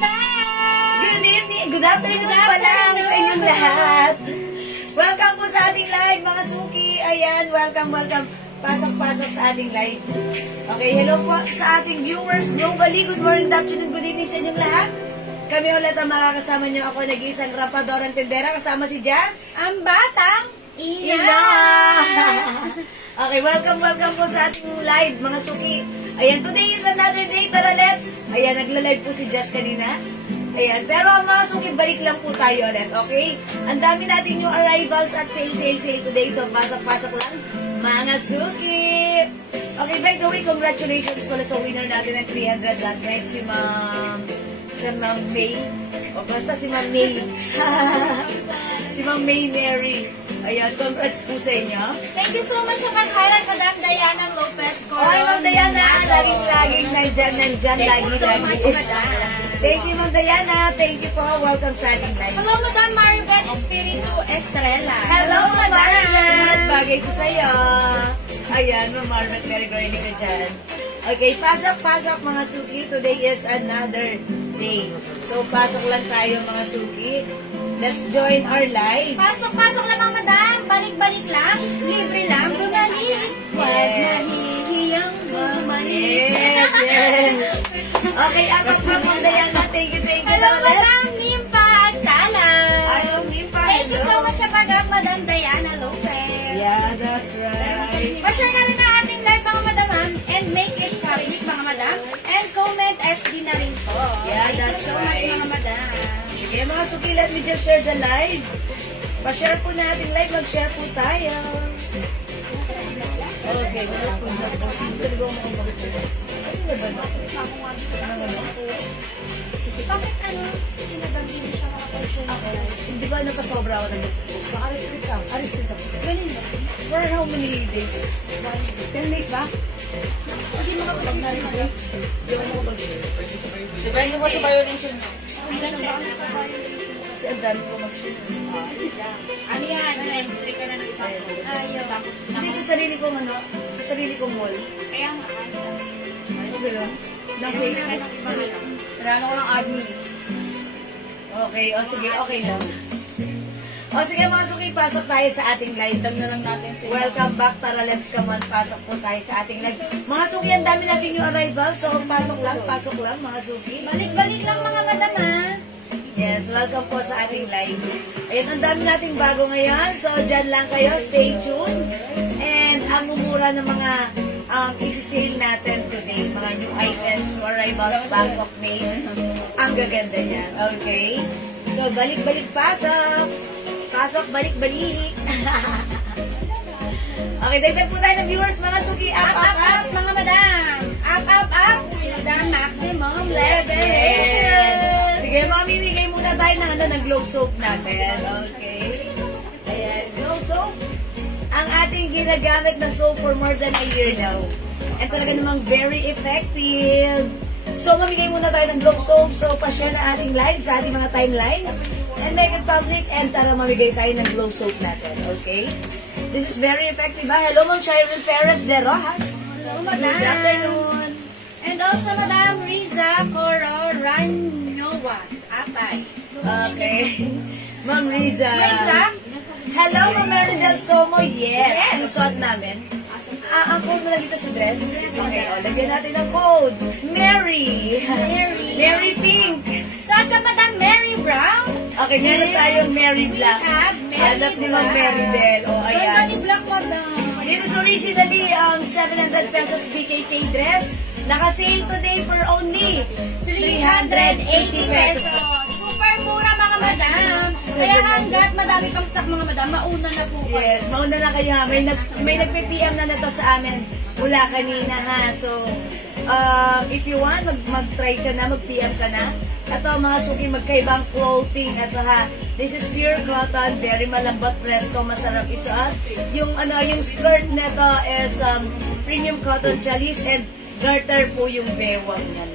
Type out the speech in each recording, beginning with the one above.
madam! Good evening, good afternoon pa lang sa inyong lahat. Welcome po sa ating live, mga suki. Ayan, welcome. Pasok-pasok sa ating live. Okay, hello po sa ating viewers globally. Good morning, good afternoon, good evening sa inyong lahat. Kami ulit ang makakasama niyo. Ako nag-iisang rapadorang tendera kasama si Jazz. Ang batang Ina! Okay, welcome po sa ating live, mga suki. Ayan, today is another day. Tara, let's. Ayan, nagla-live po si Jazz kanina. Ayan, pero mga suki, balik lang po tayo ulit, okay? Ang dami natin yung arrivals at sale today, so pasok-pasok lang, mga suki. Okay, by the way, congratulations pala sa winner natin ng 300 last night, si Ma'am May. O basta si Ma'am May. Si Ma'am May Mary. Ayan, congrats po sa inyo. Thank you so much sa pag-highlight, Madam Diana Lopez Coron. Okay, Ma'am Diana, laging nandyan, Thank you so much, Madam. Thank you, Ma'am Diana. Thank you po. Welcome sa ating live. Hello, Madam Maribel Espiritu Estrella. Hello, Ma'am Maribel. Bagay ko sa'yo. Ayan, Ma'am Maribel, very girly ka dyan. Okay, pasok mga suki. Today is another day. So, pasok lang tayo mga suki. Let's join our live. Pasok lang, Madam. Balik-balik lang. Libre lang. Bumalik. Huwag mahihiyang bumalik. Yes. Okay, ako po, Ma'am Diana. Thank you. Hello, Madam Nimpa at Tala. Ayaw, Nimpa. Thank you so much sa pag-up, Madam Diana Lopez. Yeah, that's right. Pa-share na rin ang ating live, mga madam, and make it public, mga madam, and comment SD na rin po. Yeah, that's Thank you so right. much, mga madam. Sige mga suki, let me just share the live. Pa-share po natin live, mag-share po tayo. Okay, wala po na po. Talaga ako makapagpapagpapag. Ano ba? Bakit sinadang hindi siya makapag-share? Hindi ba napasobra ako ng Aristic ako. Ganun ba? For how many days? 10 days ba? Hindi makapag-share. Hindi ako makapag-share. Depende mo sa violation mo. Kasi ang dami ko mag-share. Ano yan? Restrict ka na ng iba. Ayaw. Hindi sa sarili kong mall. Kaya nga. Ano ba yun? Ng Facebook. Kailangan ko ng admin. Okay, o sige, okay lang. O sige mga suki, pasok tayo sa ating live. Na lang natin sila. Welcome back, tara let's come on, pasok po tayo sa ating live. Mga suki, ang dami natin yung arrival, so pasok lang mga suki. Balik-balik lang, mga madam, ha? Yes, welcome po sa ating live. Ayan, ang dami nating bago ngayon, so dyan lang kayo, stay tuned. And ang mumura ng mga isi-sale natin today, mga new items, new arrivals, Bangkok name. Ang gaganda niyan, okay? So, balik-balik pasok. Pasok, balik-balik. Okay, dagdag po tayo ng viewers, mga suki. Up, mga madam! Up! Madam, maximum level! Yes. Sige, mamimigay muna tayo ng glow soap natin. Okay. Ayan, glow soap. Ang ating ginagamit na soap for more than a year now. And talaga namang very effective. So, mamigay muna tayo ng glow soap. So, pa-share na ating live sa ating mga timeline. And make it public. And tara, mamigay tayo ng glow soap natin. Okay? This is very effective. Hello, Ma'am Cheryl Perez de Rojas. Hello, Good madam! afternoon. And also, Madam Riza Coro Ranyowa. Atay. Okay. Ma'am Riza. Wait lang. Hello, Ma'am Maridel Somo. Yes. Yung suot namin. Ang code mo lang dito sa dress. Okay, lagyan natin ng code. Mary. Mary Pink. Saan ka, Madam Mary Brown? Okay, meron tayong Mary Black. We have Mary Hanap ni Ma'am Black. Maridel. O, Ganda ni ayan. Black, Madam. This is originally 700 pesos BKK dress. Naka-sale today for only 380 pesos. Super mura, mga madam. Kaya hanggat madami pang stock, mga madam, mauna na po kayo. Yes, mauna na kayo ha. May nagpe-PM na to sa amin mula kanina ha. So, if you want, mag-try ka na, mag-PM ka na. Ito mga suki, magkaibang clothing. Ito ha, this is pure cotton, very malambot, presko, masarap isuot. Yung skirt nito is premium cotton chalis and garter po yung bewang niyan.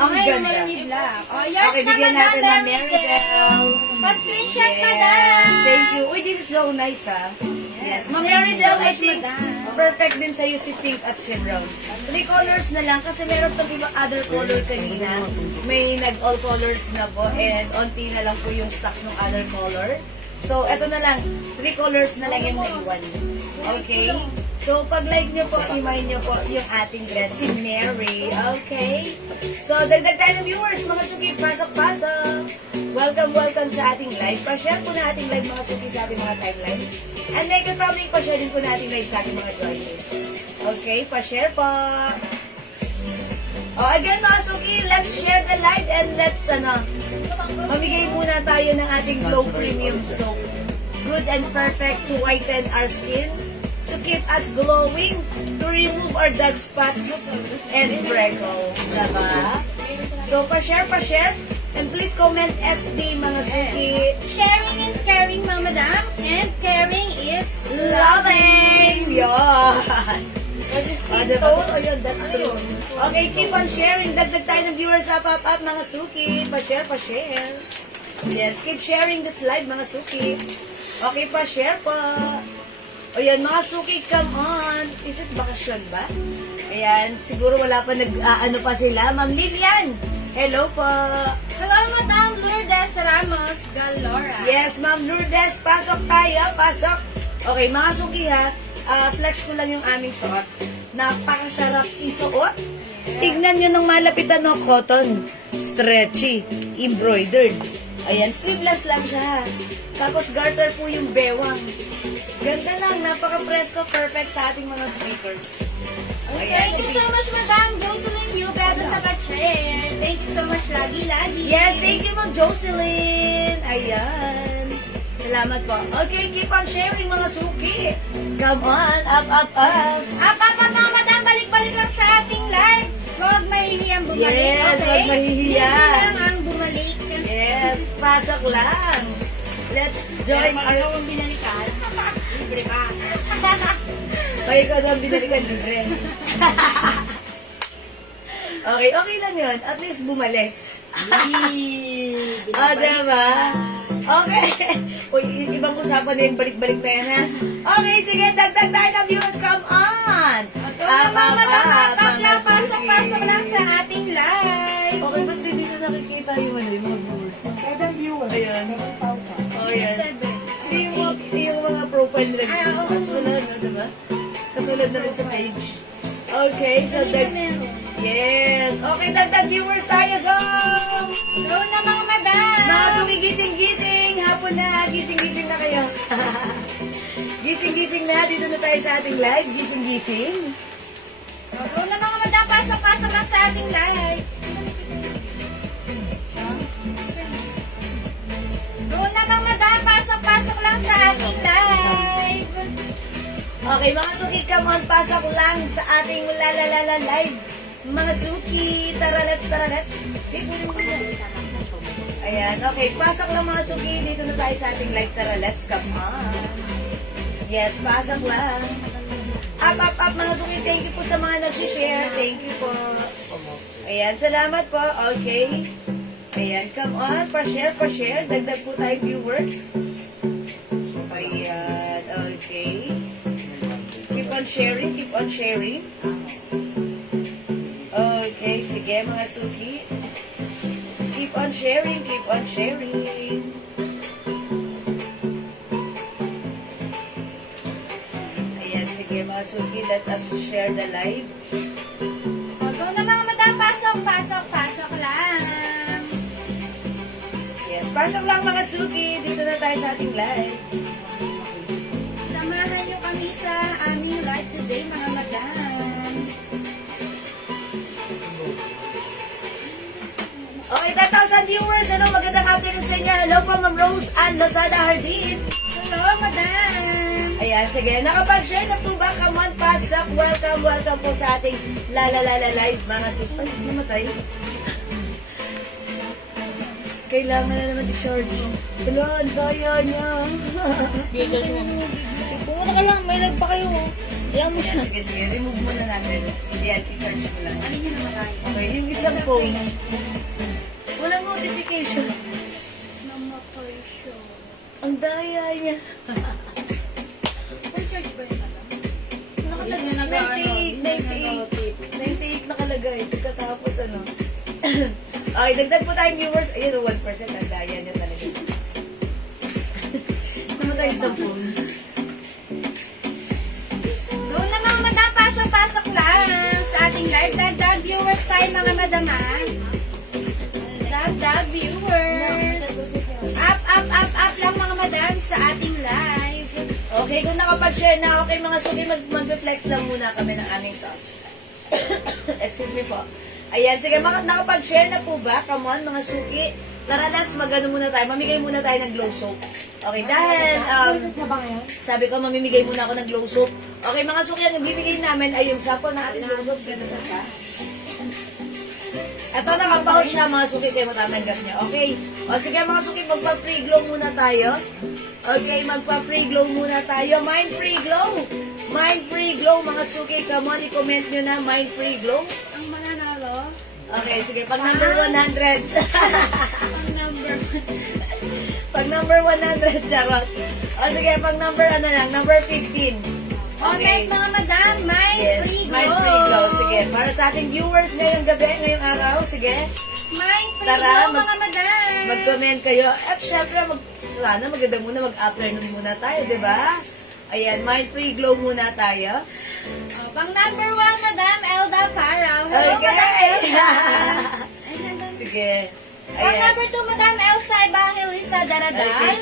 Ang Ay, ganda. Mary Black. Oh, yours Okay, na, bigyan Madam natin ng Mary Maribel. Pa-screenshot, Yes, Madam. thank you. Uy, this is so nice ha. Yes, Ma'am Thank you Maridel, so I much, think Madam. perfect din sa'yo si pink at si brown. 3 colors na lang kasi meron itong iba other color kanina. May nag-all colors na po and onti na lang po yung stocks ng other color. So, eto na lang. 3 colors na lang yung naiwan. Okay? So, pag like nyo po, imahin nyo po yung ating dress, si Mary. Okay? So, dagdag tayo ng viewers, mga suki, pasok-pasok. Welcome, welcome sa ating live. Pa-share po na ating live, mga suki, sa ating mga timeline. And like and family, pa-share din po na ating live sa ating mga joiners. Okay? Pa-share po. Again, mga suki, let's share the live and let's, mamigay muna tayo ng ating Glow Premium Soap. Good and perfect to whiten our skin, to keep us glowing, to remove our dark spots and freckles. Diba? So, pa-share, and please comment SD, mga suki. Sharing is caring, mga madam. And caring is Loving! Yan! Diba? Ito. Yun, that's true. Okay, keep on sharing. Dagdag tayo ng viewers up, mga suki. Pa-share. Yes, keep sharing this live, mga suki. Okay, pa-share po. O yan, mga suki, come on. Is it bakasyon ba? Ayan, siguro wala pa ano pa sila. Ma'am Lilian, hello po. Hello, Madam Lourdes Ramos Galora. Yes, Ma'am Lourdes, pasok tayo, pasok. Okay, mga suki ha, flex ko lang yung aming suot. Napakasarap isuot. Tignan nyo ng malapitan ng cotton. Stretchy, embroidered. Ayan, sleeveless lang siya. Tapos garter po yung bewang. Ganda lang, napaka-presko, perfect sa ating mga sneakers. Thank you so much, Madam Jocelyn Yubedo sa ka-share. Thank you so much, lagi. Yes, thank you, Ma'am Jocelyn. Ayan. Salamat po. Okay, keep on sharing, mga suki. Come on, up. Up, mga madam. Balik-balik lang sa ating live. Huwag mahihiyang bumalik, Yes, okay? huwag mahihiya. Hindi lang ang bumalik. Yes, pasok lang. Let's join our... ang binalikan, libre ka. Kaya ikaw daw binalikan libre. Okay lang yun. At least bumalik. Diba? Okay. Uy, ibang usapan na yung balik-balik na yan, ha? Okay, sige, dagdag tayo ng viewers. Come on! Pasok lang sa ating live. Okay, ba't di dito nakikita yung mga viewers? 7 viewers. Ayan. 7,000. Oh, yan. Hindi yung mga profile nila. Mas wala na, diba? Katulad na rin sa page. Okay, so yes. Okay, dagdag viewers tayo. Go! Go na, mga madam. Mga suki, gising-gising. Hapon na, gising-gising na kayo. Gising-gising na. Dito na tayo sa ating live. Gising-gising. Go na, mga madam. Pasok lang sa ating live. Go na, mga madam. Pasok lang sa ating live. Okay, mga suki, come on, pasok lang sa ating lalalala live. Mga suki, taralats. Sige, ayan, okay, pasok lang mga suki. Dito na tayo sa ating live, taralats, come on. Yes, pasok lang. Up, mga suki, thank you po sa mga nag-share. Thank you po. Ayan, salamat po. Okay. Ayan, come on, pa-share. Dagdag po tayo viewers. Ayan, okay. Keep on sharing. Okay, sige mga suki. Keep on sharing. Ayan, sige mga suki, let us share the live. Go na, mga madam. Pasok lang. Yes, pasok lang mga suki. Dito na tayo sa ating live. Samahan nyo kami sa aming live today, mga madam. Okay, 10,000 viewers. Hello, magandang afternoon sa inyo. Hello po, Ma'am Rose and Lazada Hardin. Hello, madam. Ayan, sige. Nakapag-share na po ba? Come on, pasok. Welcome po sa ating lalalala live. Mga super. Ay, namatay. Kailangan na naman i-charge. Hello, ang daya niya. Pumunta ka lang, may live pa kayo. Ayan mo siya. Sige. Remove muna natin. Yan, i-charge mo lang. Ano yun naman tayo? Okay, yung isang phone. Walang notification. Namatay siya. Ang daya niya. Full charge ba yun, madam? 98 nakalagay. Pagkatapos ano. Okay, dagdag po tayong viewers. Ayun, 1%. Ang daya niya talaga. Naman tayo sa phone. So, na mga madam, pasok-pasok lang sa ating live. Dagdag viewers tayo mga madam, ha? Dagdag viewers. Up lang mga madam sa ating live. Okay, kung nakapag-share na, okay mga suki, mag-reflex lang muna kami ng aming song. Excuse me po. Ayan, sige, nakapag-share na po ba? Come on, mga suki. Tara, let's mag-ano muna tayo. Mamigay muna tayo ng glow soap. Okay, dahil, sabi ko, mamimigay muna ako ng glow soap. Okay, mga suki, ang ibibigay namin ay yung sample ng ating glow soap. Ganun na siya. Ito, nakapaut siya, mga suki, kayo matatanggap niya. Okay? O, sige, mga suki, magpa-free glow muna tayo. Okay, magpa-free glow muna tayo. Mind free glow. Mind free glow, mga suki. Come on, i-comment nyo na, mind free glow. Ang mananalo. Okay, sige, pag number 100. Ang number. Pag number 100, charot. O, sige, pag number, ano lang, number 15. Okay, mga madam, mind Yes, free glow. mind free glow. Sige, para sa ating viewers ngayong gabi, ngayong araw, sige. Mind free Tara, glow, mga madam. Mag-comment kayo. At syempre, sana maganda muna, mag-afternoon muna tayo, di ba? Ayan, mind free glow muna tayo. Oh, pang number 1, madam, Elda Parao. Hello, Okay. madam Elda. Ayan, Sige. pang Ayan. number 2, madam Elsa Evangelista Daradal. Okay,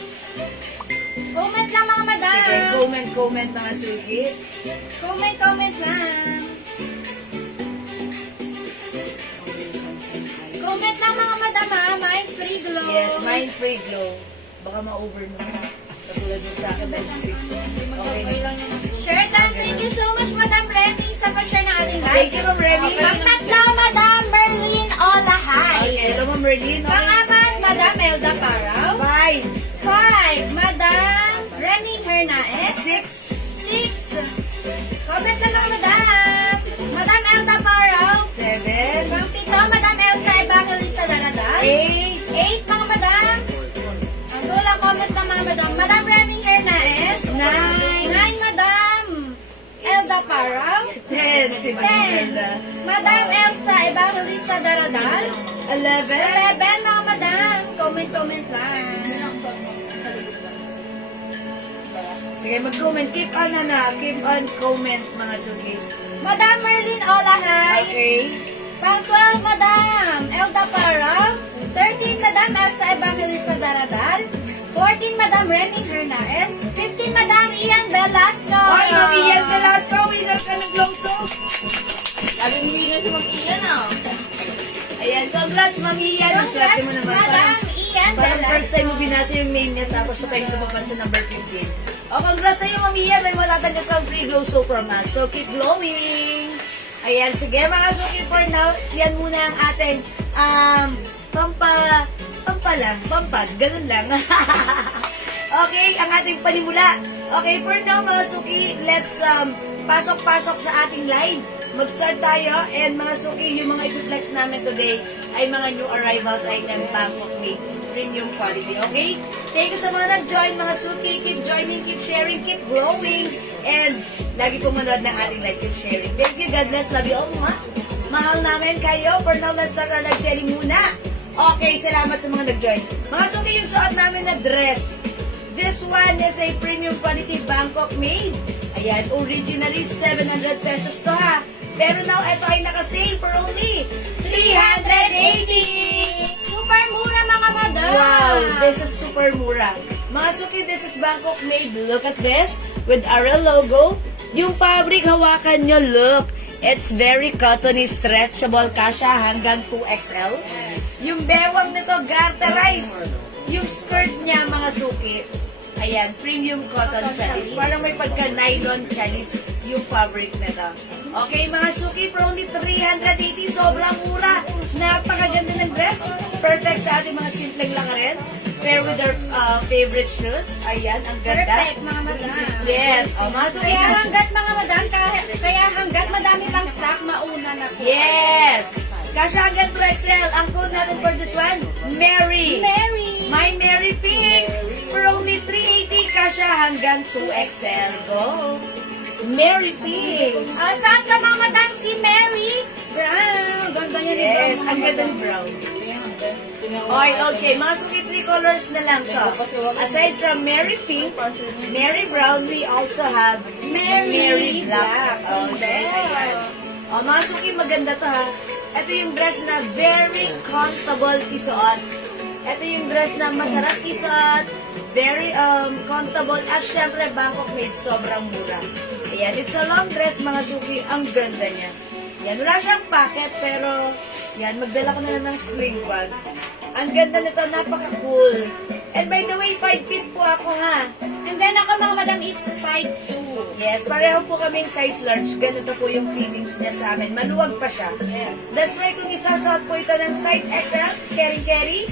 3. Comment lang mga madam. Sige, comment mga suki. Comment lang. Comment lang mga madam ha, mind free glow. Yes, mind free glow. Baka ma-over mo. Katulad mo sa akin, mind free. Okay. Share time. Thank you so much, Madam Remy, sa pag-share ng ating live. Thank you, Ma'am Remy. Pang-tatlo, Madam Merlin Olahay. Okay, hello, Ma'am Merlin. Okay. Pang-apat, Madam Elda Parao. 5. 5, Madam Remy Hernaez. 6. 6. Comment lang mga madam. Madam Elda Parao. 7. Pang-pito, Madam Elsa Evangelista Daradal. 8. 8, mga madam. Ang dulang comment ng mga madam. Madam Remy Hernaez. 9. 9, Madam Elda Parao. 10. Si 10. Maganda. Madam Elsa Evangelista Daradal. 11. 11, mga madam. Comment lang. Sige, mag-comment. Keep on, keep on comment, mga suki. Madam Merlin Olahay. Okay. Pang 12, Madam Elda Parao. 13, Madam Elsa Evangelista Daradal. 14, Madam Remy Hernaez. 15, Madam Ian Velasco. Oy, Ma'am Ian Velasco, winner ka ng glow soap. Sabi mo yun na si Ma'am Ian, ah. Ayan, congrats, Ma'am Ian. Ang swerte mo naman. Madam Ian Parang Velasco. first time mo binasa yung name niya, tapos pa tayo tumapan sa number 15. O, congrats sa'yo, Ma'am Ian. May wala tanggap kang free glow soap from us. So, keep glowing. Ayan, sige, mga suki, for now, yan muna ang ating, pampag, ganun lang. Okay, ang ating panimula. Okay, for now, mga suki, let's, pasok-pasok sa ating live. Mag-start tayo, and mga suki, yung mga i-flex namin today ay mga new arrivals item Bangkok Made premium quality, okay? Thank you sa mga nag-join, mga suki. Keep joining, keep sharing, keep glowing, and lagi pong manood ng ating live, keep sharing. Thank you, God bless, love you all, mga mahal namin kayo. For now, let's start our live selling muna. Okay, salamat sa mga nag-join. Mga suki, yung suot namin na dress. This one is a premium quality Bangkok Made. Ayan, originally 700 pesos to ha. Pero now, ito ay naka-sale for only 380! Super mura mga madam. Wow, this is super mura. Mga suki, this is Bangkok Made. Look at this, with Ariel logo. Yung fabric, hawakan nyo, look. It's very cottony, stretchable, kasha hanggang 2XL. Yung bewang nito, garterized. Yung skirt niya, mga suki, ayan, premium cotton chalis. Parang may pagka-nylon chalis yung fabric nito. Okay, mga suki, for only 380, sobrang mura. Napakaganda ng dress. Perfect sa ating mga simpleng lakarin. Pair with our favorite shoes. Ayan, ang ganda. Perfect mga madam. Yes, mga suki. Kaya hanggat mga madam, kaya hanggat madami pang stock, mauna na po. Yes! Kasha hanggang 2XL. Ang code natin for this one, Mary. Mary. My Mary Pink. For only 380, kasha hanggang 2XL. Go! Mary Pink. Saan ka mga madam? Si Mary Brown. Ganda niya ni Yes, Brown. ang ganda ng brown. Tingnan mo. Tingnan mo. Okay. Mga suki 3 colors na lang to. Aside from Mary Pink, Mary Brown, we also have Mary Black. Okay, ayan. Mga suki, maganda to ha. Ito yung dress na very comfortable isuot. Ito yung dress na masarap isuot, very comfortable, at syempre Bangkok made, sobrang mura. Ayan, it's a long dress mga suki, ang ganda niya. Yan, wala siyang pocket, pero yan, magdala ko na lang ng sling bag. Ang ganda nito, napaka-cool. And by the way, 5 feet po ako ha. And then ako mga madam is 5'2". Yes, pareho po kaming size large. Ganito po yung feelings niya sa amin. Maluwag pa siya. Yes. That's why kung isasuot po ito ng size XL, carry,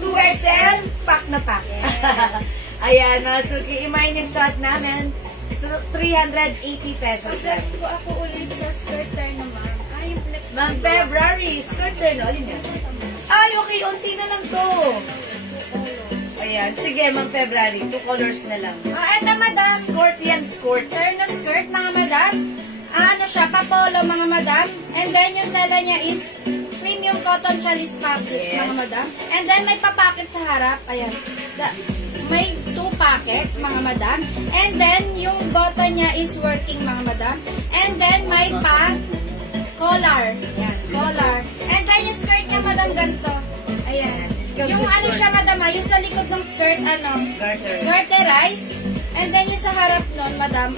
2XL, pack na pack. Ayan, mga suki, imayin yung suot namin. 380 pesos lang. Flex po ako ulit sa skirt naman. Ay, yung flex. Ma'am February, skirt turn, alin yan? Ay, okay, unti na lang to. Ayan, sige, Ma'am February, 2 colors na lang. Eto madam. Skirt yan, skirt. Turn na skirt mga madam. Ano siya, kapolo mga madam. And then yung tela niya is premium cotton chalis fabric Yes. mga madam. And then may papacket sa harap. Ayan. May 2 packets mga madam. And then yung button niya is working mga madam. And then may collar. Ayan, collar. And then yung skirt niya madam ganito. Ayan. Yung ano siya madam, yung sa likod ng skirt, Garter. garterize. And then yung sa harap nun, madam,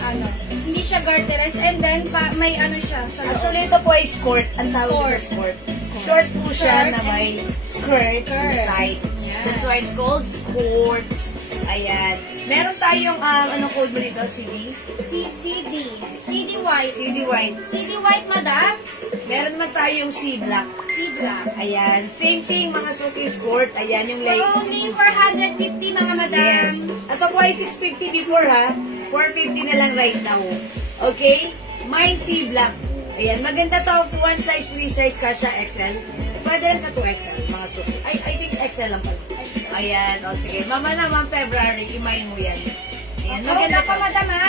hindi siya garterize. And then may ano siya sa loob. Actually, ito po ay skirt. Ang tawag ito skirt. Short po siya Skirt na may skirt on the side. Yeah. That's why it's called skirt. Ayan. Meron tayong, anong code mo dito? CD? CD white. CD white. CD white, madam. Meron naman tayong C black. C black. Ayan. Same thing, mga suki skirt. Ayan yung For like. only 450 mga madam. Yes. Ito po ay 650 before ha. 450 na lang right now. Okay? Mine C black. Ayan. Maganda to. One size, free size, kasha XL. Pwede lang sa 2XL, mga suki. I think XL lang pala. Ayan. O sige. Mama naman February, imayin mo yan. Ayan. Maganda Maganda pa to. madam ha.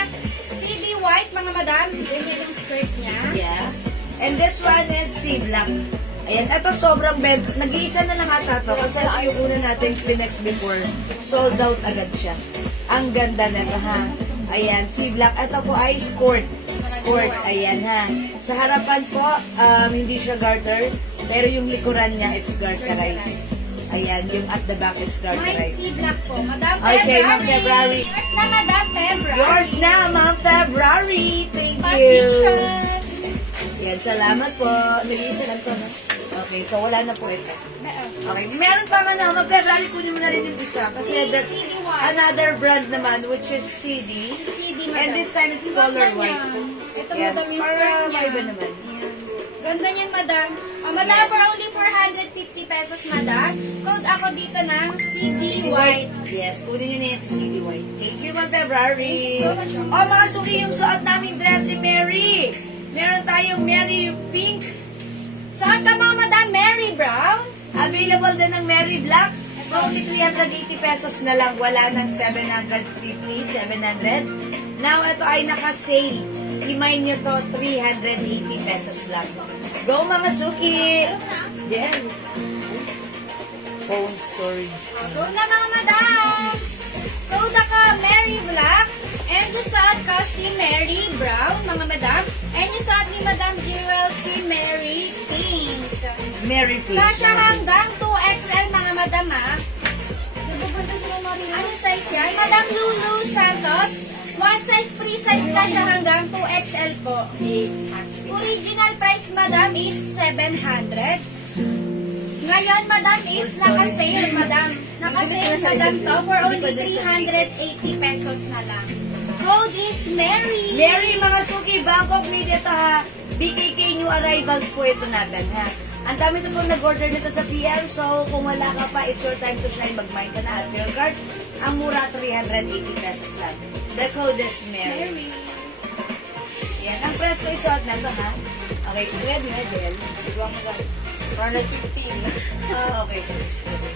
CD white mga madam. Ganyan yung skirt niya. Yeah. And this one is C black. Ayan, ito sobrang bed. Nag-iisa na lang ata to kasi ito yung una natin Kleenex before. Sold out agad siya. Ang ganda nito ha. Ayan, C black. Ito po ay skirt. Skirt. Ayan ha. Sa harapan po, hindi siya garter. Pero yung likuran niya, it's garterized. Ayan, yung at the back, it's Mine garterized. C black po. Madam Okay, Ma'am February. Yours na madam February. Yours na, Ma'am February. Thank you. Position. Yan, salamat po. Nag-iisa lang to, no? Okay, so wala na po ito. Meron. Okay, meron pa man naman. February kunin mo na rin yung isa. Kasi that's CD white. another brand naman, which is CD. CD madam. And this time it's Ang color ganda white. niya. Ito Yes, madam yung para skirt niya. maiba naman. Yan. Ganda niyan madam. Madam, Yes. for only 450 pesos madam. Code ako dito ng CD white. Yes, kunin nyo na yan sa CD white. Thank you, Ma'am February. Thank you so much, Ma'am. Oh, mga suki yung suot namin dress si Mary. Meron tayong Mary Pink. Saan ka mga madam? Mary Brown? Available din ng Mary Black. For only 380 pesos na lang. Wala ng 750, 700. Now, ito ay naka-sale. Imay nyo to, 380 pesos lang. Go mga suki! Yan. Phone storage. Go na mga madam! Code ako Mary Black. And yung suot ko si Mary Brown, mga madam. And yung suot ni Madam Jewel si Mary Pink. Mary Pink. Kasha hanggang 2XL mga madam ha. Ano size yan? Madam Lulu Santos. One size, free size kasha hanggang 2XL po. Original price madam is 700. Ngayon madam is naka-sale madam. Naka-sale madam to for only 380 pesos na lang. Code is Mary. Mary, mga suki, Bangkok media to ha. BKK new arrivals po ito natin ha. Ang dami na pong nag-order nito sa PM, so kung wala ka pa, it's your time to shine. Mag-mine ka na at your card. Ang mura, 380 pesos lang. The code is Mary. Yan, ang press ko isuot na to ha. Okay, ready na, Del? Ikaw mo lang. 415. Okay, sige.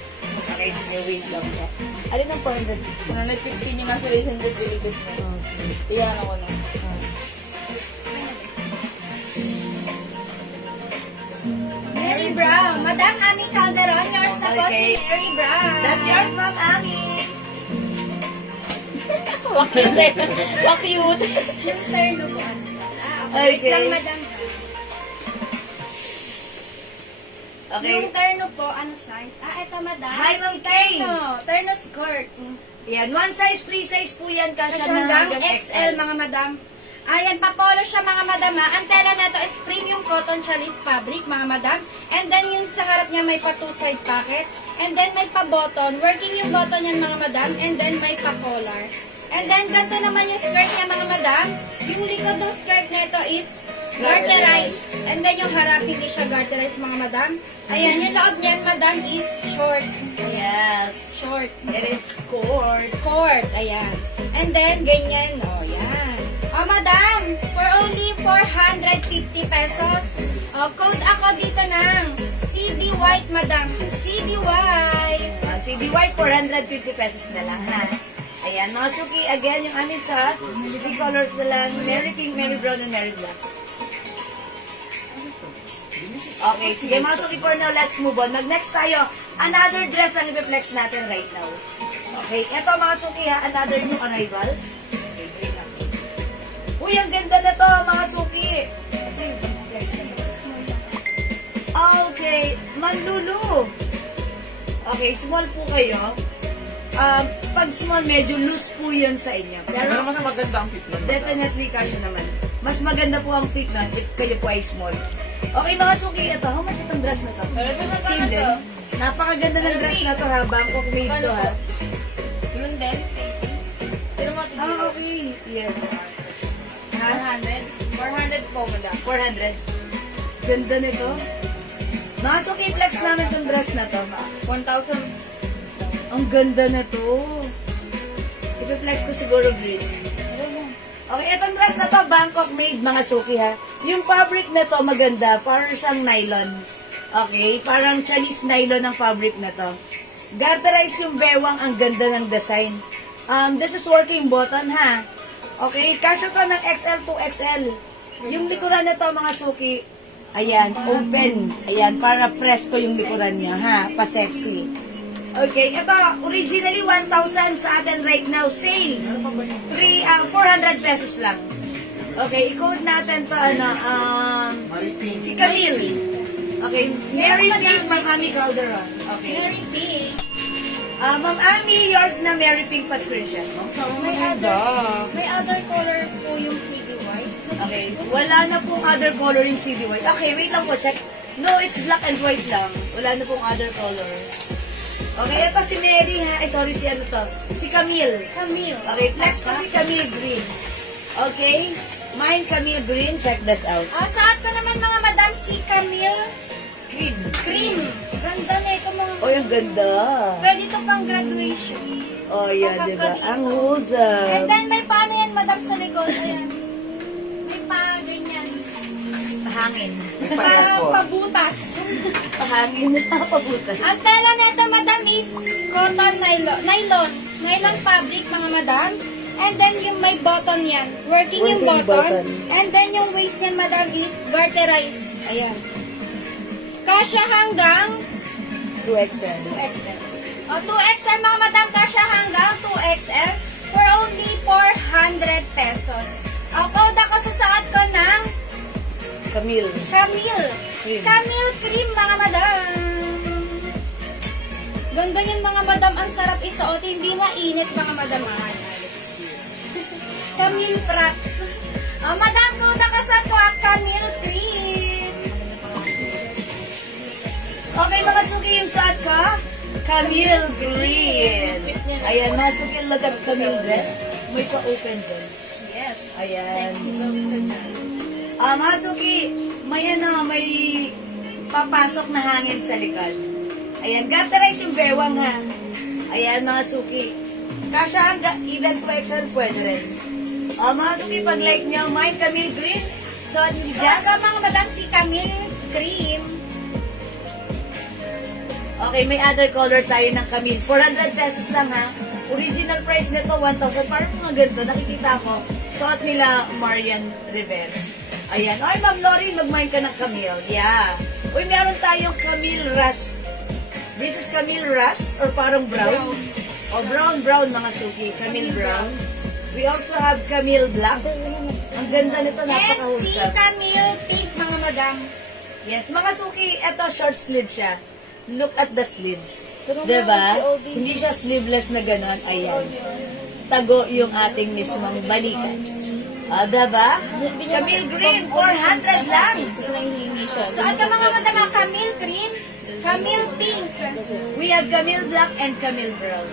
Okay, sige, wait lang po. Alin ang 400? 415 yung nasa recent Philippines mo. Iyan ako na. brand. That's yours, Ma'am Ami. Cute. Cute. Yung terno po, ano size? Wait Okay. lang, madam. Okay. Yung terno po, ano size? Eto, madam. Hi, Ma'am Kay. Terno skirt. Yan, one size, free size po yan. Kasya Kasya na hanggang XL, mga madam. Ayan, papolo siya, mga madam. Ang tela na to is premium cotton chalis fabric, mga madam. And then, yung sa harap niya may pa two side pocket. And then, may pa button. Working yung button yan, mga madam. And then, may pa collar. And then, ganito naman yung skirt niya, mga madam. Yung likod ng skirt nito is garterized. And then, yung harap, hindi siya garterized, mga madam. Ayan, yung loob niyan, madam, is short. Yes. Short. It is cord. Cord, ayan. And then, ganyan, oh, yan. Oh, madam, for only 450 pesos. Oh, code ako dito ng CD White, madam. CD White. CD White, 450 pesos na lang, ha? Ayan, mga suki, again, yung aming sa 3 colors na lang. Mary Pink, Mary Brown, and Mary Black. Okay, sige mga suki, for now, let's move on. Next tayo, another dress ang i-flex natin right now. Okay, eto mga suki ha, another new arrivals. Okay, bring up. Uy, ang ganda na to mga suki. Kasi flex na yun. Okay, Ma'am Lulu. Okay, small po kayo. Pag small, medyo loose po yun sa inyo. Pero mas maganda ang fit nun. Definitely, kasya naman. Mas maganda po ang fit nun if kayo po ay small. Okay, mga suki, ito. How much itong dress na to? Pero ito magkano Same din. to? Napakaganda ng dress na to ha. Bangkok made to ha. Yun din, Casey. Pero mo ito Okay. Yes. Ha? 400? 400 po, madam. 400. Ganda nito. Mga suki, flex namin itong dress na to. 1,000. Ang ganda na to. I-flex ko siguro green. Okay, itong dress na to, Bangkok made, mga suki ha. Yung fabric na to, maganda. Parang siyang nylon. Okay, parang Chinese nylon ang fabric na to. Garterize yung bewang, ang ganda ng design. This is working button ha. Okay, kasya to ng XL to XL. Yung likuran na to, mga suki, ayan, open. Ayan, para presko yung likuran niya ha, pa-sexy. Okay, ito, originally 1,000 sa atin right now, sale. 400 pesos lang. Okay, i-code natin to, si Camille. Okay, Mary Pink, Ma'am Ami Calderon. Okay. Very pink. Ma'am Ami, yours na Mary Pink prescription. May other color po yung CD White. Okay, wala na pong other color yung CD white. Okay, wait lang po, check. No, it's black and white lang. Wala na pong other color. Okay, ito si Mary ha. Sorry, si ano to? Si Camille. Camille. Okay, flex ko si Camille Green. Okay, mine Camille Green. Check this out. Saat ko naman, mga madam, si Camille Green. Cream. Ganda na ito, mga Oh, yung ganda. Pwede ito pang graduation. Oh, yeah, diba? Dito. Ang And wholesome. then, may paano yan, madam, sa likod. Ayan. May pa, ganyan. Pahangin. Pabutas. Pahangin na pabutas. Ang tela nito, madam, is cotton nylon. Nylon fabric, mga madam. And then, yung may button yan. Working yung Working button. button. And then, yung waist yan, madam, is garterized. Ayan. Kasya hanggang 2XL. 2XL. O, 2XL, mga madam, kasya hanggang 2XL for only 400 pesos. O, code ako sa saat ko ng Camille. Camille. Cream. Camille cream, mga madam. Ganda yun, mga madam. Ang sarap isuot. Hindi mainit, mga madam. Camille Prats. Oh, madam, code ako sa Camille cream. Okay, mga suki, yung saat ka? Camille Green. Ayan, mga suki, look at Camille dress. May pa-open dyan. Yes. Ayan. Sexy girls ka dyan. Mga suki, may papasok na hangin sa likod. Ayan, garterize yung bewang ha. Ayan, mga suki. Kasya hanggang even 2XL pwede rin. Mga suki, pag like nyo, mine Camille Green. So, Yes. just, Mga madam, si Camille cream. okay, may other color tayo ng Camille. 400 pesos lang ha. Original price nito, 1,000. Parang mga ganito, nakikita ko. Suot nila Marian Rivera. Ayan. Ay, Ma'am Lori, mag-mine ka ng Camille. Yeah. Uy, meron tayong Camille Rust. This is Camille Rust or parang brown. O brown mga suki. Camille brown. We also have Camille Black. Ang ganda nito, And si napaka-wholesome. Camille Pink, mga madam. Yes, mga suki, eto short sleeve siya. Look at the sleeves. Diba? Hindi siya sleeveless na ganon. Ayan. Tago yung ating mismong balikan. Diba? Camille Green, 400 lang. Kasi nanghihingi siya. So, at mga madam, Camille Green, Camille Pink. We have Camille Black and Camille Brown.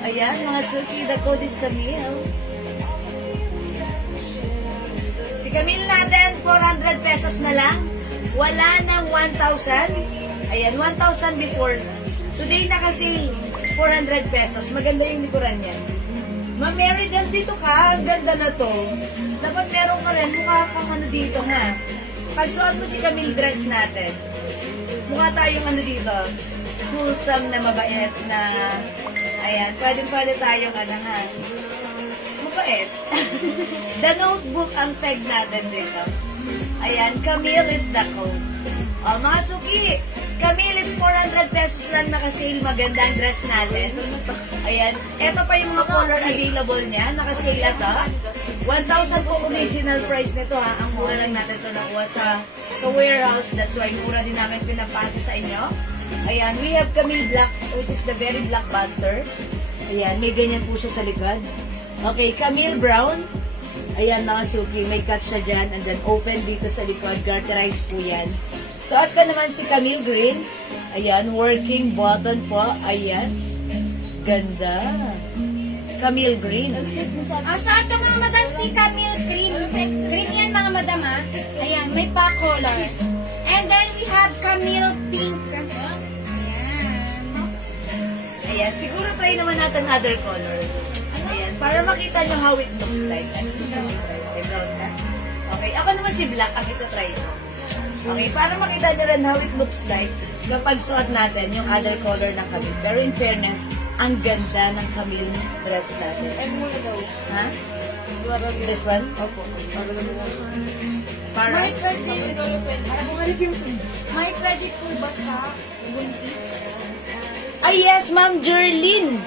Ayan, mga suki, the code is Camille. Si Camille natin, 400 pesos na lang. Wala nang 1,000. Ayan, 1,000 before. Today na kasi 400 pesos. Maganda yung likuran niya. Ma'am Mary, dito ka. Ang ganda na to. Dapat meron ka rin. Mukha kang ano dito, ha? Pag suot mo si Camille dress natin, mukha tayong ano dito, wholesome na mabait na, ayan, pwede tayong ano, ha? Mabait. The notebook ang peg natin dito. Ayan, Camille is the code. O, mga suki, Camille is 400 pesos lang naka-sale. Maganda ang dress natin. Ayan, eto pa yung mga color available niya. Naka-sale ito. 1,000 po original price nito, ha. Ang mura lang natin ito nakuha sa warehouse. That's why mura din namin pinapasa sa inyo. Ayan, we have Camille Black, which is the very blockbuster. Ayan, may ganyan po siya sa likod. Okay, Camille Brown. Ayan, mga suki, may cut siya dyan. And then open dito sa likod. Garterized po yan. Suot ko naman si Camille Green. Ayan, working button po. Ayan. Ganda. Camille Green. Saan ka mga madam si Camille Cream? Cream yan mga madam, ha? Ayan, may pa color. And then we have Camille Pink. Ayan, siguro try naman natin other color. Ayan, para makita nyo how it looks like. Ano susunod tayo? Okay, brown ka? Okay, ako naman si Black. Ako ito try ko. Okay, para makita nyo rin how it looks like kapag suot natin yung other color ng Camille. Pero in fairness, ang ganda ng Camille dress natin. Ay, muna daw. Ha? Para This one? Opo. Para naman ako. Para? May pwede po ba sa buntis? Ay, yes, Ma'am Jerlyn.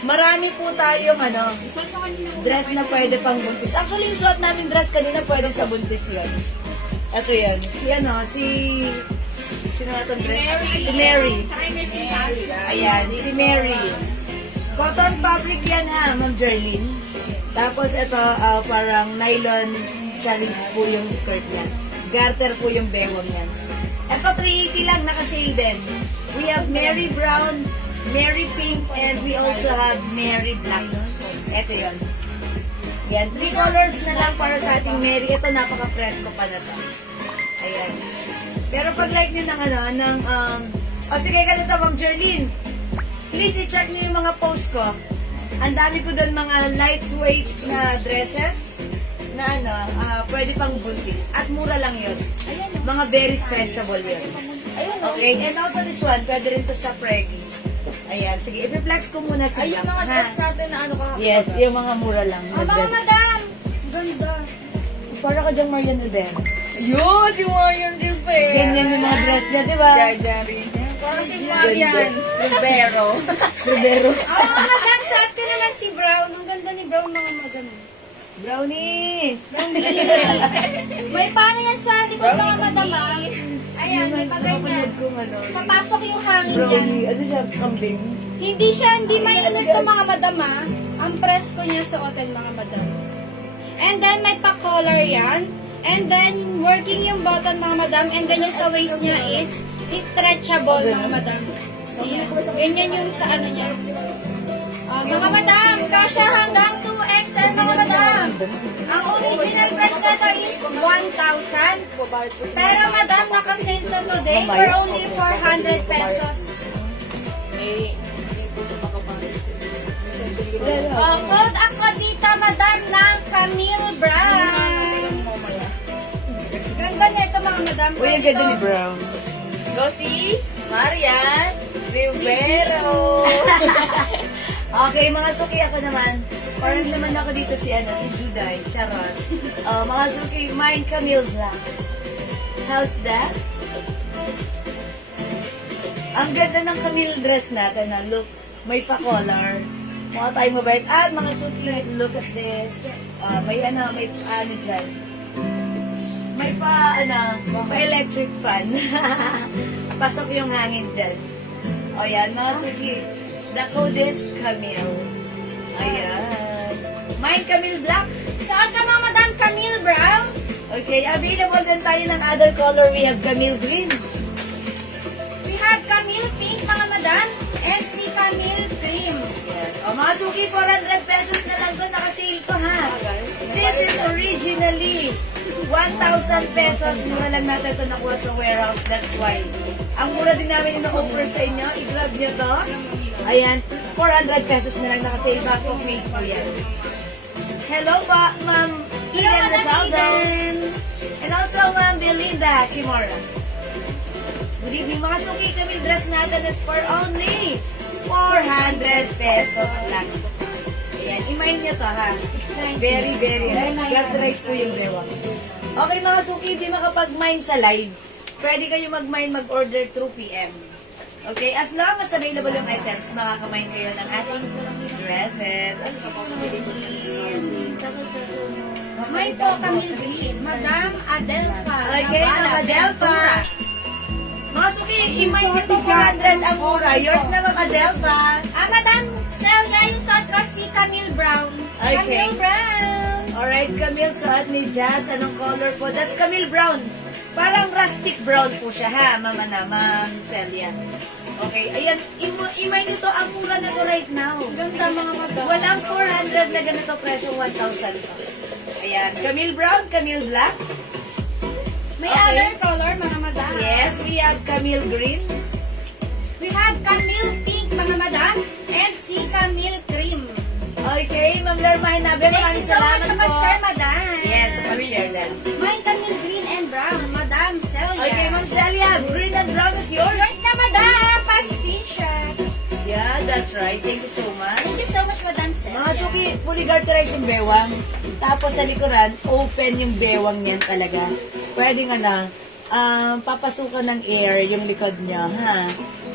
Marami po tayong dress na pwede pang buntis. Actually, yung suot namin dress kanina pwede sa buntis yan. Ito yan. Sino na itong dress? Si Mary. Ayan, si Mary. Cotton fabric yan, ha, Ma'am Jerlyn. Tapos ito, parang nylon chalis po yung skirt niya. Garter po yung bewang niya. Ito, 380 lang, naka-sale din. We have Mary Brown, Mary Pink, and we also have Mary Black. Ito yun. Yan, 3 colors na lang para sa ating Mary. Ito, napaka-fresco pa na to. Ayan. Pero pag like nyo sige, ganito, Ma'am Jerlyn. Please, i-check nyo yung mga post ko. Ang dami ko doon mga lightweight na dresses na pwede pang buntis. At mura lang yun. Mga very stretchable yun. Okay, and also this one, pwede rin to sa preggy. Ayan, sige, i-flex ko muna si Ay, yung Black, mga ha? dress natin na ano kahapon. Yes, yung mga mura lang na Mga dress. madam! Ganda. Para ka dyang Marian Rivera. Yun, si Marian Rivera. Ganyan yung mga dress niya, di ba? Jajari. Parang si Marian Rivero. Rivero. Mga madam, saan ka naman si Brown? Ang ganda ni Brown, mga madam. Brownie! May paano yan sa likod mga madam, ha? Ayan, may Kapanood paganyan. kong Papasok yung hangin dyan. Brownie. Ano siya? Kambing? Hindi may init to mga madam, ha? Ang presko niya sa hotel, mga madam. And then, may pa-collar yan. And then, working yung button, mga madam. And then, yung sa waist niya is stretchable, mga madam. Ayan. Ganyan yung sa ano niya. Mga madam, kasha hanggang 2XL, mga madam. Ang original price nito is 1,000. Pero madam, naka-sale to today for only 400 pesos. Eh, hindi po ito makapangit. Code ako dito, madam, ng Camille Brown. Ganda nito, mga madam. Uy, ang ganda ni Brown. Go si Marian Rivero. Okay, mga suki, ako naman. Parang naman ako dito si Juday. Charot. Mga suki, mine Camille Black. How's that? Ang ganda ng Camille dress natin na look, may pa-collar. Mukha tayong mabait. At mga suki, look at this. May ano dyan. May pa-electric fan. Pasok yung hangin dyan. O yan, mga suki. The code is Camille. Ayan. Mine, Camille Black. Saan ka mga madam? Camille Brown? Okay, available din tayo ng other color. We have Camille Green. We have Camille Pink, mga madam. And si Camille Cream. Yes. O mga suki, 400 pesos na lang to. Naka-sale to ha. This is originally 1,000 pesos. Mura lang natin ito nakuha sa warehouse. That's why. Ang mura din namin ino-offer sa inyo. I-grab nyo to. Ayan. 400 pesos na lang naka-sale. Back of made po yan. Hello pa, Ma'am Eden Rosaldo. And also, Ma'am Belinda Kimora. Good evening, mga suki. Camille dress natin is for only 400 pesos lang. Ayan, i-mind nyo to ha. Very, very garterize po yung bewang. Okay mga suki, di makapag-mind sa live. Pwede kayo mag-mind, mag-order through PM. Okay, as long as available yung items, makakamind kayo ng ating dresses. Ano pa po May po Camille Green. Madam Adelfa. Okay, Navala, Ma'am Adelfa. Mga suki, i-mind nyo to 400 ang mura. Yours na, Ma'am Adelfa. Madam Celia, yung suot ko si Camille Brown. Okay. Camille Brown. Alright, Camille, suot ni Jazz. Anong color po? That's Camille Brown. Parang rustic brown po siya, ha, Ma'am Celia. Okay, ayan, i-mind nyo to, ang mura na to right now. Ganda mga madam. Walang 400 na ganito presyo, 1,000 pa. Ayan, Camille Brown, Camille Black. May Okay. other color, mga madam. Yes, we have Camille Green. We have Camille Pink, mga madam. And si Camille Cream. Okay, Ma'am Lerma Hinabe, Thank maraming you so much salamat sa po. mag-share, madam. Yes, mag-share lang. May Camille Green and Brown, Madam Celia. Okay, Ma'am Celia, green and brown is yours. Yours na, madam. Pasensya. Yeah, that's right. Thank you so much. Thank you so much, Madam Celia. Mga suki, fully garterized yung bewang. Tapos sa likuran, open yung bewang niyan talaga. Pwede nga na, papasukan ng air yung likod niya, ha?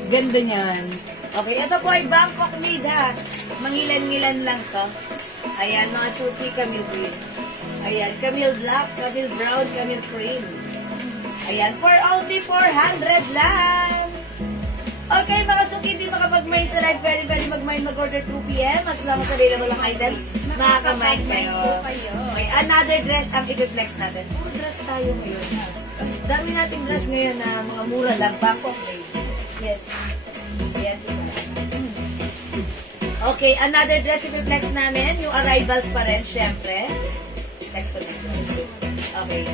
Ganda niyan. Okay, ito po ay Bangkok made, ha? Mangilan-ngilan lang to. Ayan, mga suki, Camille Green. Ayan, Camille Black, Camille Brown, Camille Cream. Ayan, for only 400 lang. Okay, mga suki, di makapag-mind sa live. Pwede mag-mind, mag-order 2 p.m. As long as available ang items, makaka-mind kayo. po kayo. Okay, another dress ang i-flex natin. Puro dress tayo ngayon, ha? Dami nating dress ngayon na mga mura lang. Bangkok made. Yan. Yan sila. Okay, another dress i-flex namin. Yung arrivals pa rin, syempre. Flex ko na. Okay.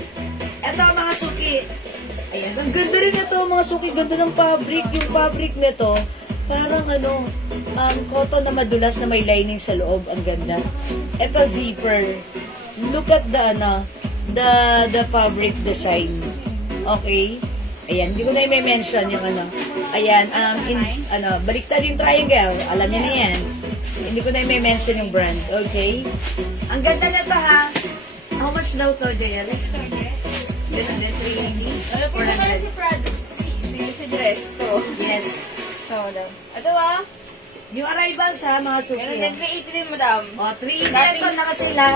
Ito mga suki. Ayan, ang ganda rin ito mga suki. Ganda ng fabric. Yung fabric nito, parang cotton na madulas na may lining sa loob. Ang ganda. Ito zipper. Look at the fabric design. Okay? Ayan, hindi ko na i-mention yung Ayan, baliktad yung triangle. Alam niyo na yan. Hindi ko na i-mention yung brand. Okay? Ang ganda na ito ha. How much daw to, Jayel? 380? Ano po na si product? Si dress ko. Yes. So, madam. Ito ah. Yung arrivals ha, mga Meron suki. din 380 din, madam. O, 380 ito nakasila.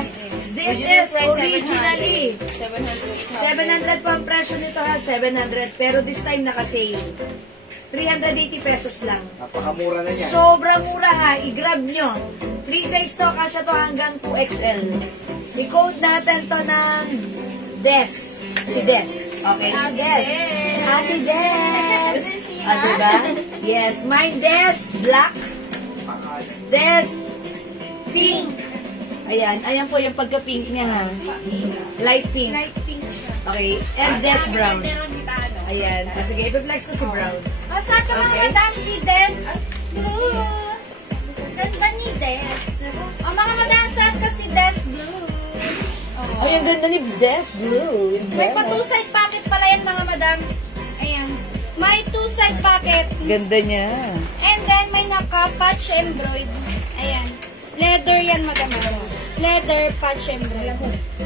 This is originally 700 pa ang presyo nito ha, 700. Pero this time naka-sale. 380 pesos lang. Napakamura na yan. Sobrang mura ha, i-grab nyo. Free size to, kasya to hanggang 2XL. I-code natin to ng Des. Si Des. Okay, si Des. Ate Des. Diba? Yes, mine Des, black. Des, pink. Ayan, ayan po yung pagka-pink niya ha. Light pink. Light pink siya. Okay, and Des brown. Ayan, sige, i-flex ko si brown. Sa ka mga Okay. madam, si Des Blue. Ganda ni Des. Mga madam, sa ka si Des Blue. Ay, ang ganda ni Des blue. May pa two-side pocket pala yan mga madam. Ayan. May two-side pocket. Ganda niya. And then may naka-patch embroid. Ayan. Leather yan madam. leather patch and bra.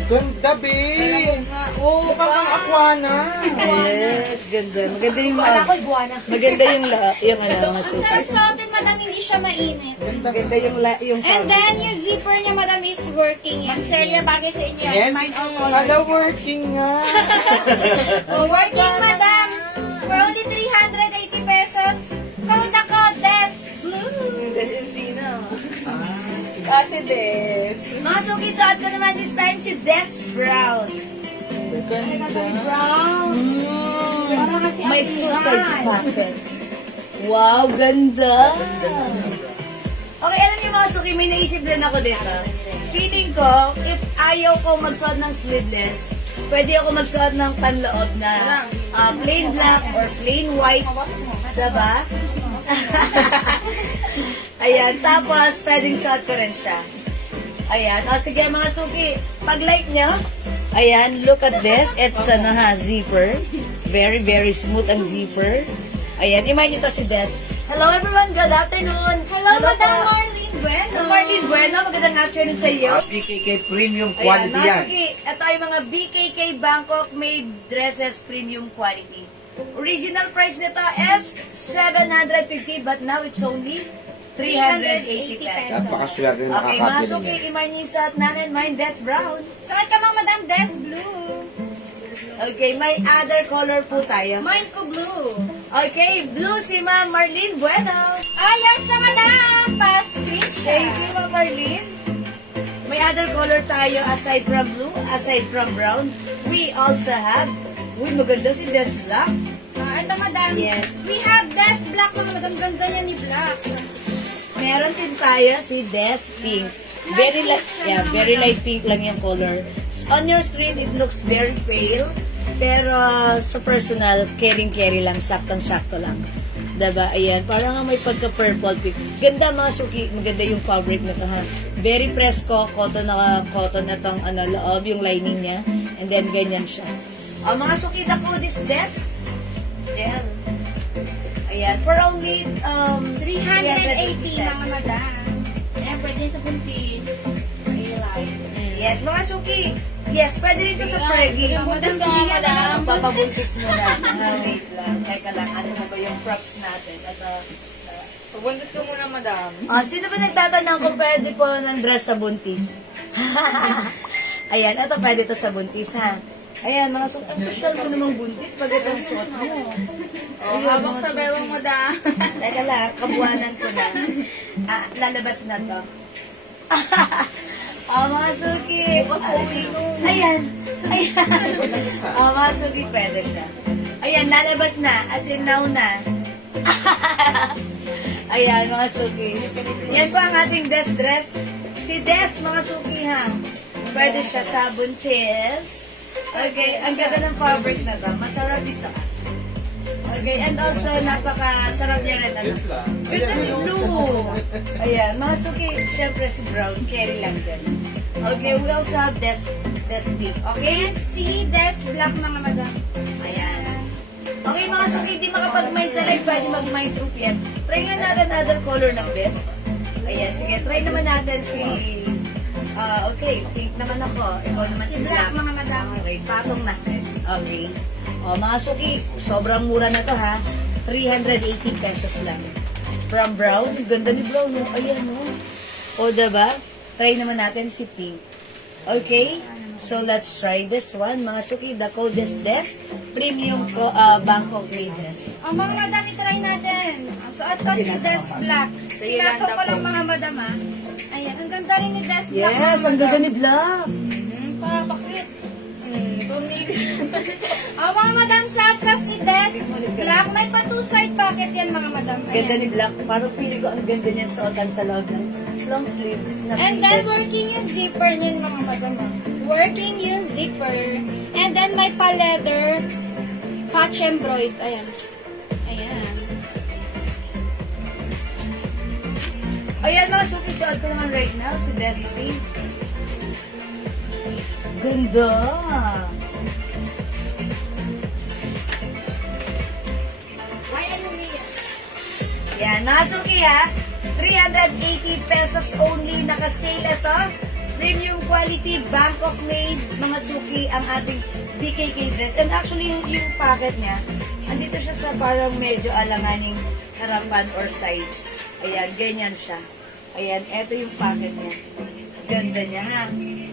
Ganda, babe! Oo, Mukhang kang aquana. Yes, ganda. Maganda yung maganda yung ano, mga Ang suki. sarap suotin, madam, hindi siya mainit. Maganda yung And then, yung zipper niya, madam, is working. Yan, serya, bagay sa inyo. Yes? Mine all Ala, working nga. Working, madam. For only 380 pesos. Found the Codes Blue. Ate Des. Mga suki, suot ko naman this time si Des Brown. Brown. Parang kasi May ang two iba. sides pockets. Wow, ganda! Okay, alam niyo mga suki, may naisip din ako dito. Feeling ko, if ayaw ko magsuot ng sleeveless, pwede ako magsuot ng panloob na plain black or plain white. Diba? Ayan, tapos pwedeng suot ko rin siya. Ayan, o sige mga suki, pag like nyo, ayan, look at this. It's ano ha, zipper. Very, very smooth ang zipper. Ayan, iman nyo to si Des. Hello everyone, good afternoon. Hello, Madam po. Marlene Bueno. Marlene Bueno, magandang afternoon sa iyo. BKK Premium Ayan, Quality mga yan. suki, ito ay mga BKK Bangkok made dresses premium quality. Original price nito is 750 but now it's only 380 pesos. Napakaswerte na Okay, mga nakakabili suki, niya. iman niyo sa namin, mine Des Brown. Saan ka mga Madam Des Blue? Okay, may other color po tayo. Mine ko blue. Okay, blue si Ma'am Marlene Bueno. Ayos sa Madam. Pa-screenshot. Thank you, Ma'am Marlene. May other color tayo aside from blue, aside from brown. We also have, uy, maganda si Des Black. Ito, Madam. Yes. We have Des Black mga Madam. Ganda niya ni Black. Meron din tayo si Des Pink. Very light, yeah, very light pink lang yung color. On your screen, it looks very pale. Pero sa personal, caring-carry lang, saktong-sakto lang. Diba? Ayan, parang nga may pagka-purple pink. Ganda mga suki, maganda yung fabric na to ha. Very fresco, cotton na tong ano, loob, yung lining niya. And then ganyan siya. Mga suki na po, this Des. Ayan. Ayan, for only 380 mga pesos. Madam. Ayan, pwede sa buntis. Yes, mga suki. Yes, pwede rin ito sa preggy. Buntis ka nga, madam. Papabuntis mo na. Wait lang. Teka lang. Kasi na ba yung props natin? Pabuntis ka muna, madam. Sino ba nagtatanong kung pwede po ng dress sa buntis? Ayan, ito pwede to sa buntis, ha? Ayan, mga suki. Ang social mo namang buntis pag ito ang suot mo. Oh, habang sa bewang, madam. Teka lang, kabuanan ko na. Lalabas na to. Mga suki. Ayan. Ayan. Mga suki, pwede siya. Ayan, lalabas na. As in, now na. Ayan, mga suki. Yan po ang ating Des dress. Si Des, mga suki, ha? Pwede siya sa buntis. Okay, ang ganda ng fabric na to. Masarap isa. Okay, and also, napaka-sarap niya rin. Ano? Ganda ni blue. Ayan, mga suki, syempre si brown, carry lang din. Okay, we also have Des pink. Okay? And si Des Black mga Madam. Ayan. Okay, mga suki, hindi makapag-mind sa live, pwede mag-mind through yan. Try nga natin another color ng Des. Ayan, sige, try naman natin si... okay, pink naman ako. Ikaw naman si Si Black black. mga Madam. Okay, patong natin. Okay. Mga suki, sobrang mura na to ha. 380 pesos lang. From brown, ganda ni brown, no? Ayan, no? O, diba? Try naman natin si pink. Okay? So, let's try this one. Mga suki, the coldest Des, premium Bangkok made dress. Mga Madam, itry natin. Suot ko si Des Black. Tinato ko lang mga Madam, ha? Ayan, ang ganda rin ni Des Black. Yes, ang ganda ni Black. Bakit? 2 million. Mga Madam, suot ko si Des Black. May pa two-side pocket yan, mga Madam. Ayan. Ganda ni Black. Parang pili ko ang ganda niyan suotan sa loob ng long sleeves. Na And then, pleated. working yung zipper niyan, mga Madam. Working yung zipper. And then, may pa-leather patch embroid. Ayan. Ayan. Ayan mga suki, suot ko naman right now si Des Pink. Ganda! Yan, mga suki ha. 380 pesos only. Naka-sale ito. premium quality, Bangkok made, mga suki, ang ating BKK dress. And actually, yung packet niya, andito siya sa parang medyo alanganing harapan or side. Ayan, ganyan siya. Ayan, eto yung packet niya. Ganda niya, ha?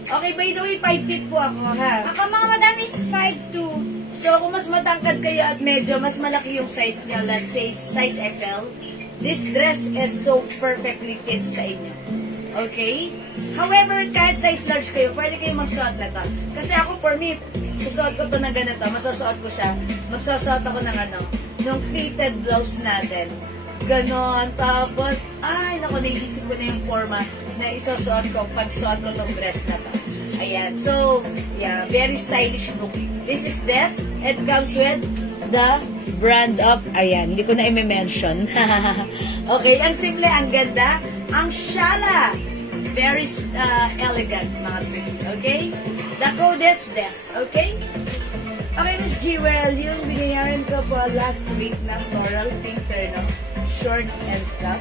Okay, by the way, 5 feet po ako, ha? Ako mga madam is 5'2". So, kung mas matangkad kayo at medyo mas malaki yung size niya, let's say size XL, this dress is so perfectly fit sa inyo. Okay? However, kahit size large kayo, pwede kayo magsuot na to. Kasi ako, for me, susuot ko to na ganito, masusuot ko siya. Magsusuot ako ng ng fitted blouse natin. Ganon. Tapos, ay, naku, naisip ko na yung forma na isusuot ko pag suot ko tong dress na to. Ayan. So, yeah, very stylish look. This is this. It comes with the brand up. Ayan, hindi ko na i-mention. Okay, ang simple, ang ganda. Ang shala. Very elegant, mga sweet. Okay? The code is this. Okay? Okay, Miss Jewel, yung binayaran ko po last week na floral pink terno, short and cup,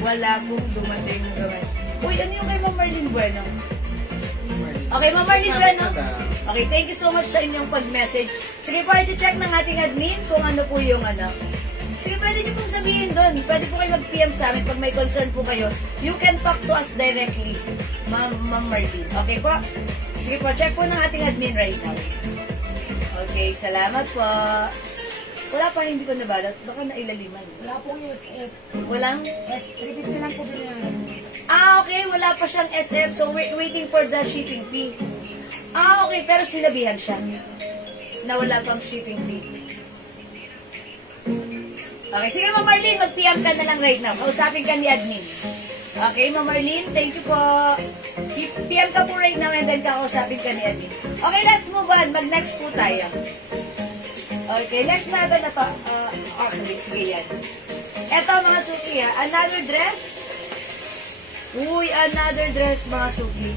wala pong dumating na gawin. Uy, ano yung kay Ma'am Marlene Bueno? Okay, Ma'am Marlene Bueno? Okay, thank you so much sa inyong pag-message. Sige po, i-check ng ating admin kung ano po yung Sige, pwede niyo pong sabihin doon. Pwede po kayo mag-PM sa amin pag may concern po kayo. You can talk to us directly, Ma'am Marlene. Okay po? Sige po, check po ng ating admin right now. Okay, salamat po. Wala pa, hindi ko nabalot. Baka nailaliman. Wala pong SF. Walang? Repeat na lang po ganyan. Okay. Wala pa siyang SF. So, waiting for the shipping fee. Okay. Pero sinabihan siya na wala pang shipping fee. Okay. Sige, Ma'am Marlene, mag-PM ka na lang right now. Kausapin ka ni admin. Okay, Ma'am Marlene, thank you po. PM ka po right now and then kakausapin ka ni admin. Okay, let's move on. Mag-next po tayo. Okay, next natin na to. Okay, sige yan. Eto mga suki ha. Another dress. Uy, another dress mga suki.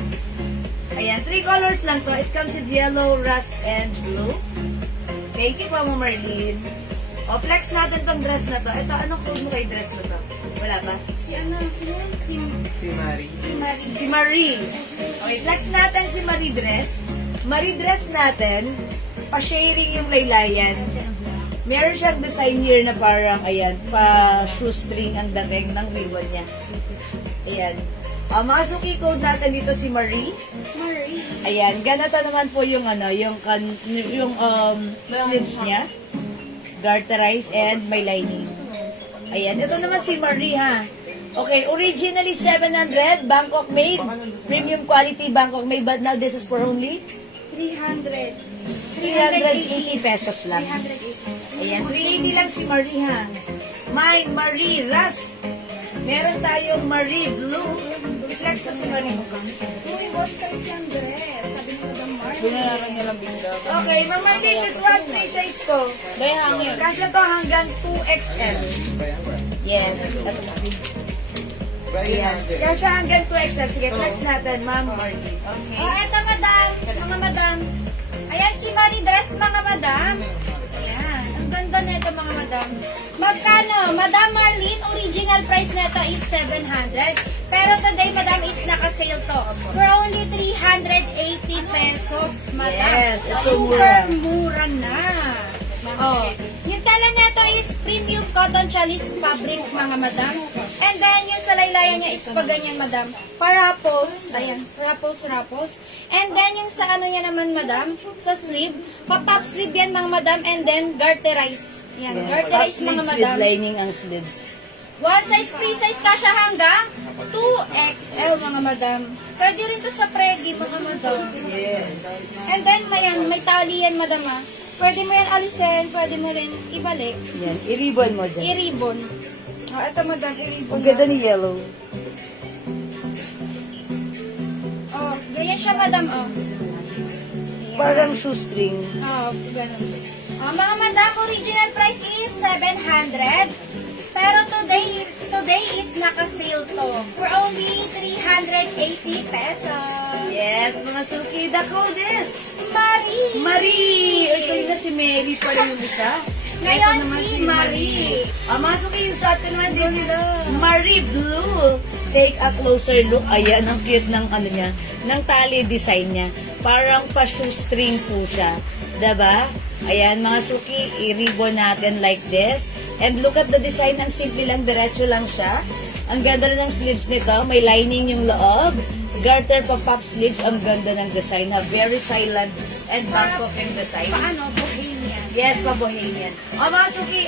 Ayan, 3 colors lang to. It comes with yellow, rust, and blue. Thank you po, Ma'am Marlene. O, flex natin tong dress na to. Ito, anong code mo kay dress na to? Wala ba? Si Marie. Si Marie. Okay, flex natin si Marie dress. Marie dress natin, pa-sharing yung laylayan. Meron siyang design here na parang, ayan, pa-shoestring ang dating ng ribbon niya. Ayan. Mga suki code natin dito si Marie. Marie. Ayan, ganito naman po yung sleeves niya. Garterized and may lining. Ayan, ito naman si Marie ha. Okay, originally 700, Bangkok made. Premium quality, Bangkok made. But now this is for only 300. 380 pesos lang. 380. Ayan, 380 lang si Marie ha. My Marie Rust. Meron tayong Marie Blue. Flex ko si Marie. Uy, what size yung dress? Sabi ni Madam Marlene. Binayaran niya lang bigla. Okay, Ma'am Marlene, this one, free size ko. Dahil hangin. Kasya to hanggang 2XL. Yes. Ayan. Kasya hanggang 2XL. Sige, flex natin, Ma'am Marlene. Okay. Eto madam. Mga madam. Ayan si Marie dress mga madam. Ayan. Ang ganda na ito mga madam. Magkano? Madam Marlene, original price nito is 700. Pero today, madam, is naka-sale to. For only 380 pesos, madam. Yes, it's so mura. Super mura na. Oh. Yung tela nito is premium cotton chalis fabric, mga madam. And then, yung sa laylayan niya is pa ganyan, madam. Parapos. Ayan, rapples. And then, yung sa ano niya naman, madam, sa sleeve, pa-pop sleeve yan, mga madam. And then, garterize. Yan, garterize, mga Sleeves madam. with lining ang sleeves. One size, free size ka siya hanggang 2XL, mga madam. Pwede rin to sa pregi, mga madam. Yes. And then, may tali yan, madam, ah. Pwede mo yan alisin, pwede mo rin ibalik. Yan, i-ribbon mo dyan. I-ribbon. Oh, ito, madam, i-ribbon. Ang ganda ni yellow. Oh, ganyan siya, madam, oh. Parang shoestring. Oh, ganun. Oh, mga madam, original price is 700. Pero today is naka-sale to. For only 380 pesos. Yes, mga suki. The code is Marie! Marie! Ito na si Mary pa rin yung isa. Ngayon Ito naman si Marie. Mga suki, yung sa atin naman, this is Marie Blue. Take a closer look. Ayan, ang cute ng ano niya, ng tali design niya. Parang pa shoestring po siya. Diba? Ayan, mga suki, i-ribbon natin like this. And look at the design. Ang simple lang, diretso lang siya. Ang ganda rin ng sleeves nito. May lining yung loob. Garter pa pop sleeves. Ang ganda ng design na very Thailand and Bangkok yung design. Paano? Bohemian. Yes, pa-bohemian. O mga suki,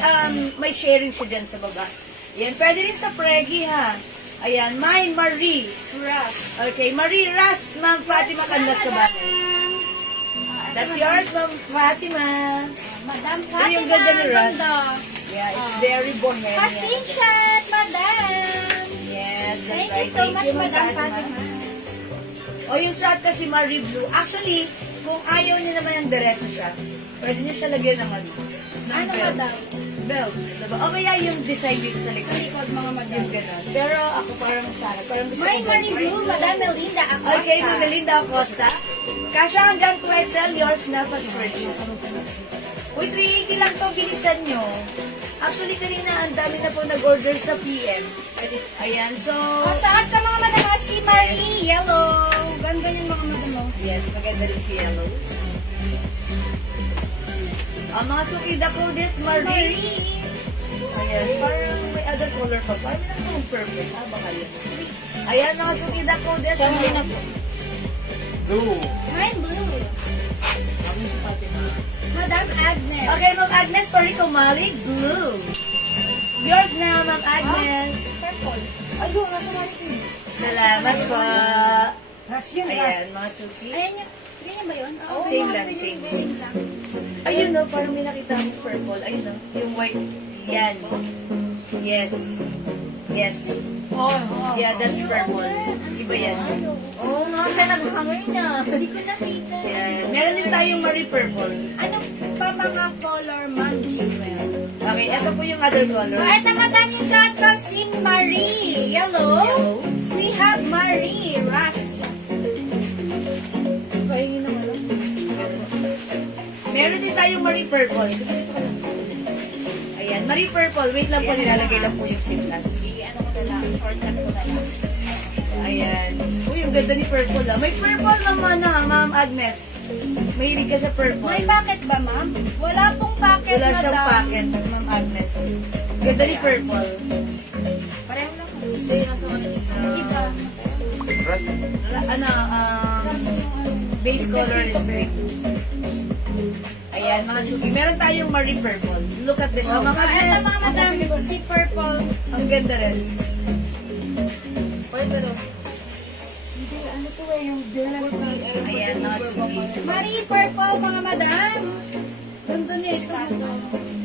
may sharing siya dyan sa baba. Yan, pwede rin sa Preggy ha. Ayan, mine, Marie. Rough. Okay, Marie Rast, Ma'am Fatima Canlas Cabanes. That's yours, Ma'am Fatima. Madam Ito Fatima. yung ganda ni Ras. Ganda. Yeah, it's very bohemian. Pasensya, madam. Yes, that's Thank right. you so much, Ma'am Madam Fatima. O yung suot kasi Marie Blue. Actually, kung ayaw niya naman yung diretso siya, pwede niya siya lagyan ng ano. ng Ano, belt. madam? Belt. Diba? O kaya yung design dito sa likod. Likod, mga madam. Yung ganun. Pero ako parang sana. Parang gusto May ko Marie Blue, Madam Melinda Acosta. Okay, Ma'am Melinda Acosta. Kasha hanggang 2XL, yours na pa-spreadsheet. Uy, 380 lang to, bilisan nyo. Actually, kanina ang dami na po nag-order sa PM. Ayan, so... O, saan ka mga madam? Si Marie, yellow. Ganda yung mga madam mo. Yes, maganda rin si Yellow. Ang mga suki the codes, Marie. Marie. Ayan, parang may other color pa. Parang lang kung purple. Baka yun. Ayan, mga suki the codes, Marie. Mine blue. Madam Agnes. Okay, Ma'am Agnes, Perico Mali, blue. Yours na, Ma'am Agnes. Purple. Ay, doon, nasa Marie. Salamat po. Ras yun, ras. Ayan, mga suki. Ayan yung, ganyan ba yun? Oo, Same mga lang, ganyan, same. same lang. Ayun no, parang may nakita akong purple. Ayun no, yung white. Yan. Yes. Yes. Yeah, that's purple. Iba yan. Oo nga, may naghangoy na. Hindi ko nakita. Yan. Meron din tayong Marie purple. Ano pa mga color, Ma'am Jewel? Okay, ito po yung other color. O, eto madam yung suot ko, si Marie. Yellow. Yellow. We have Marie Ras. Pahingin naman. Meron din tayong Marie purple. Ayan, Marie purple. Wait lang po, nilalagay lang po yung simplas. Ano ko na lang, shortcut ko na lang. Ayan. Uy, ang ganda ni purple ah. May purple naman na, Ma'am Agnes. Mahilig ka sa purple. May packet ba, ma'am? Wala pong packet, Wala siyang madam. packet, Ma'am Agnes. Ganda ni purple. Pareho lang. Hindi, nasa kanina. Iba. Base color is green. Ayan, mga suki. Meron tayong Marie purple. Look at this. Oh, Ma'am Eto Agnes. mga madam, si purple. Ang ganda rin. Pwede pero. Hindi, ano to eh, yung Ayan, mga suki. Marie purple, mga madam. Ganda niya ito, madam.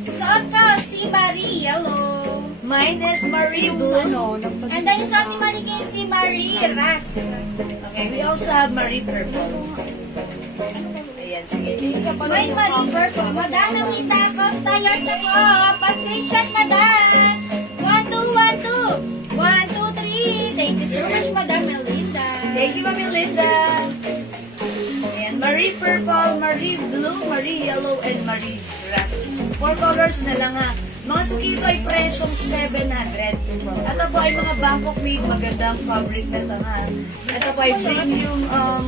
Suot ko, si Marie yellow. Mine is Marie blue. And then yung suot ni Marie kay si Marie Ras. Okay, we also have Marie purple. Ayan, sige. May Marie purple. Madam, Melinda Acosta, yours na po. Pa-screenshot, madam. 1212. 123. Thank you so much, Madam Melinda. Thank you, Ma'am Melinda. Ayan, Marie purple, Marie blue, Marie yellow, and Marie rust. 4 colors na lang ha. Mga suki ito ay presyong 700. Ito po ay mga Bangkok made, magandang fabric na ito ha. Ito po ay premium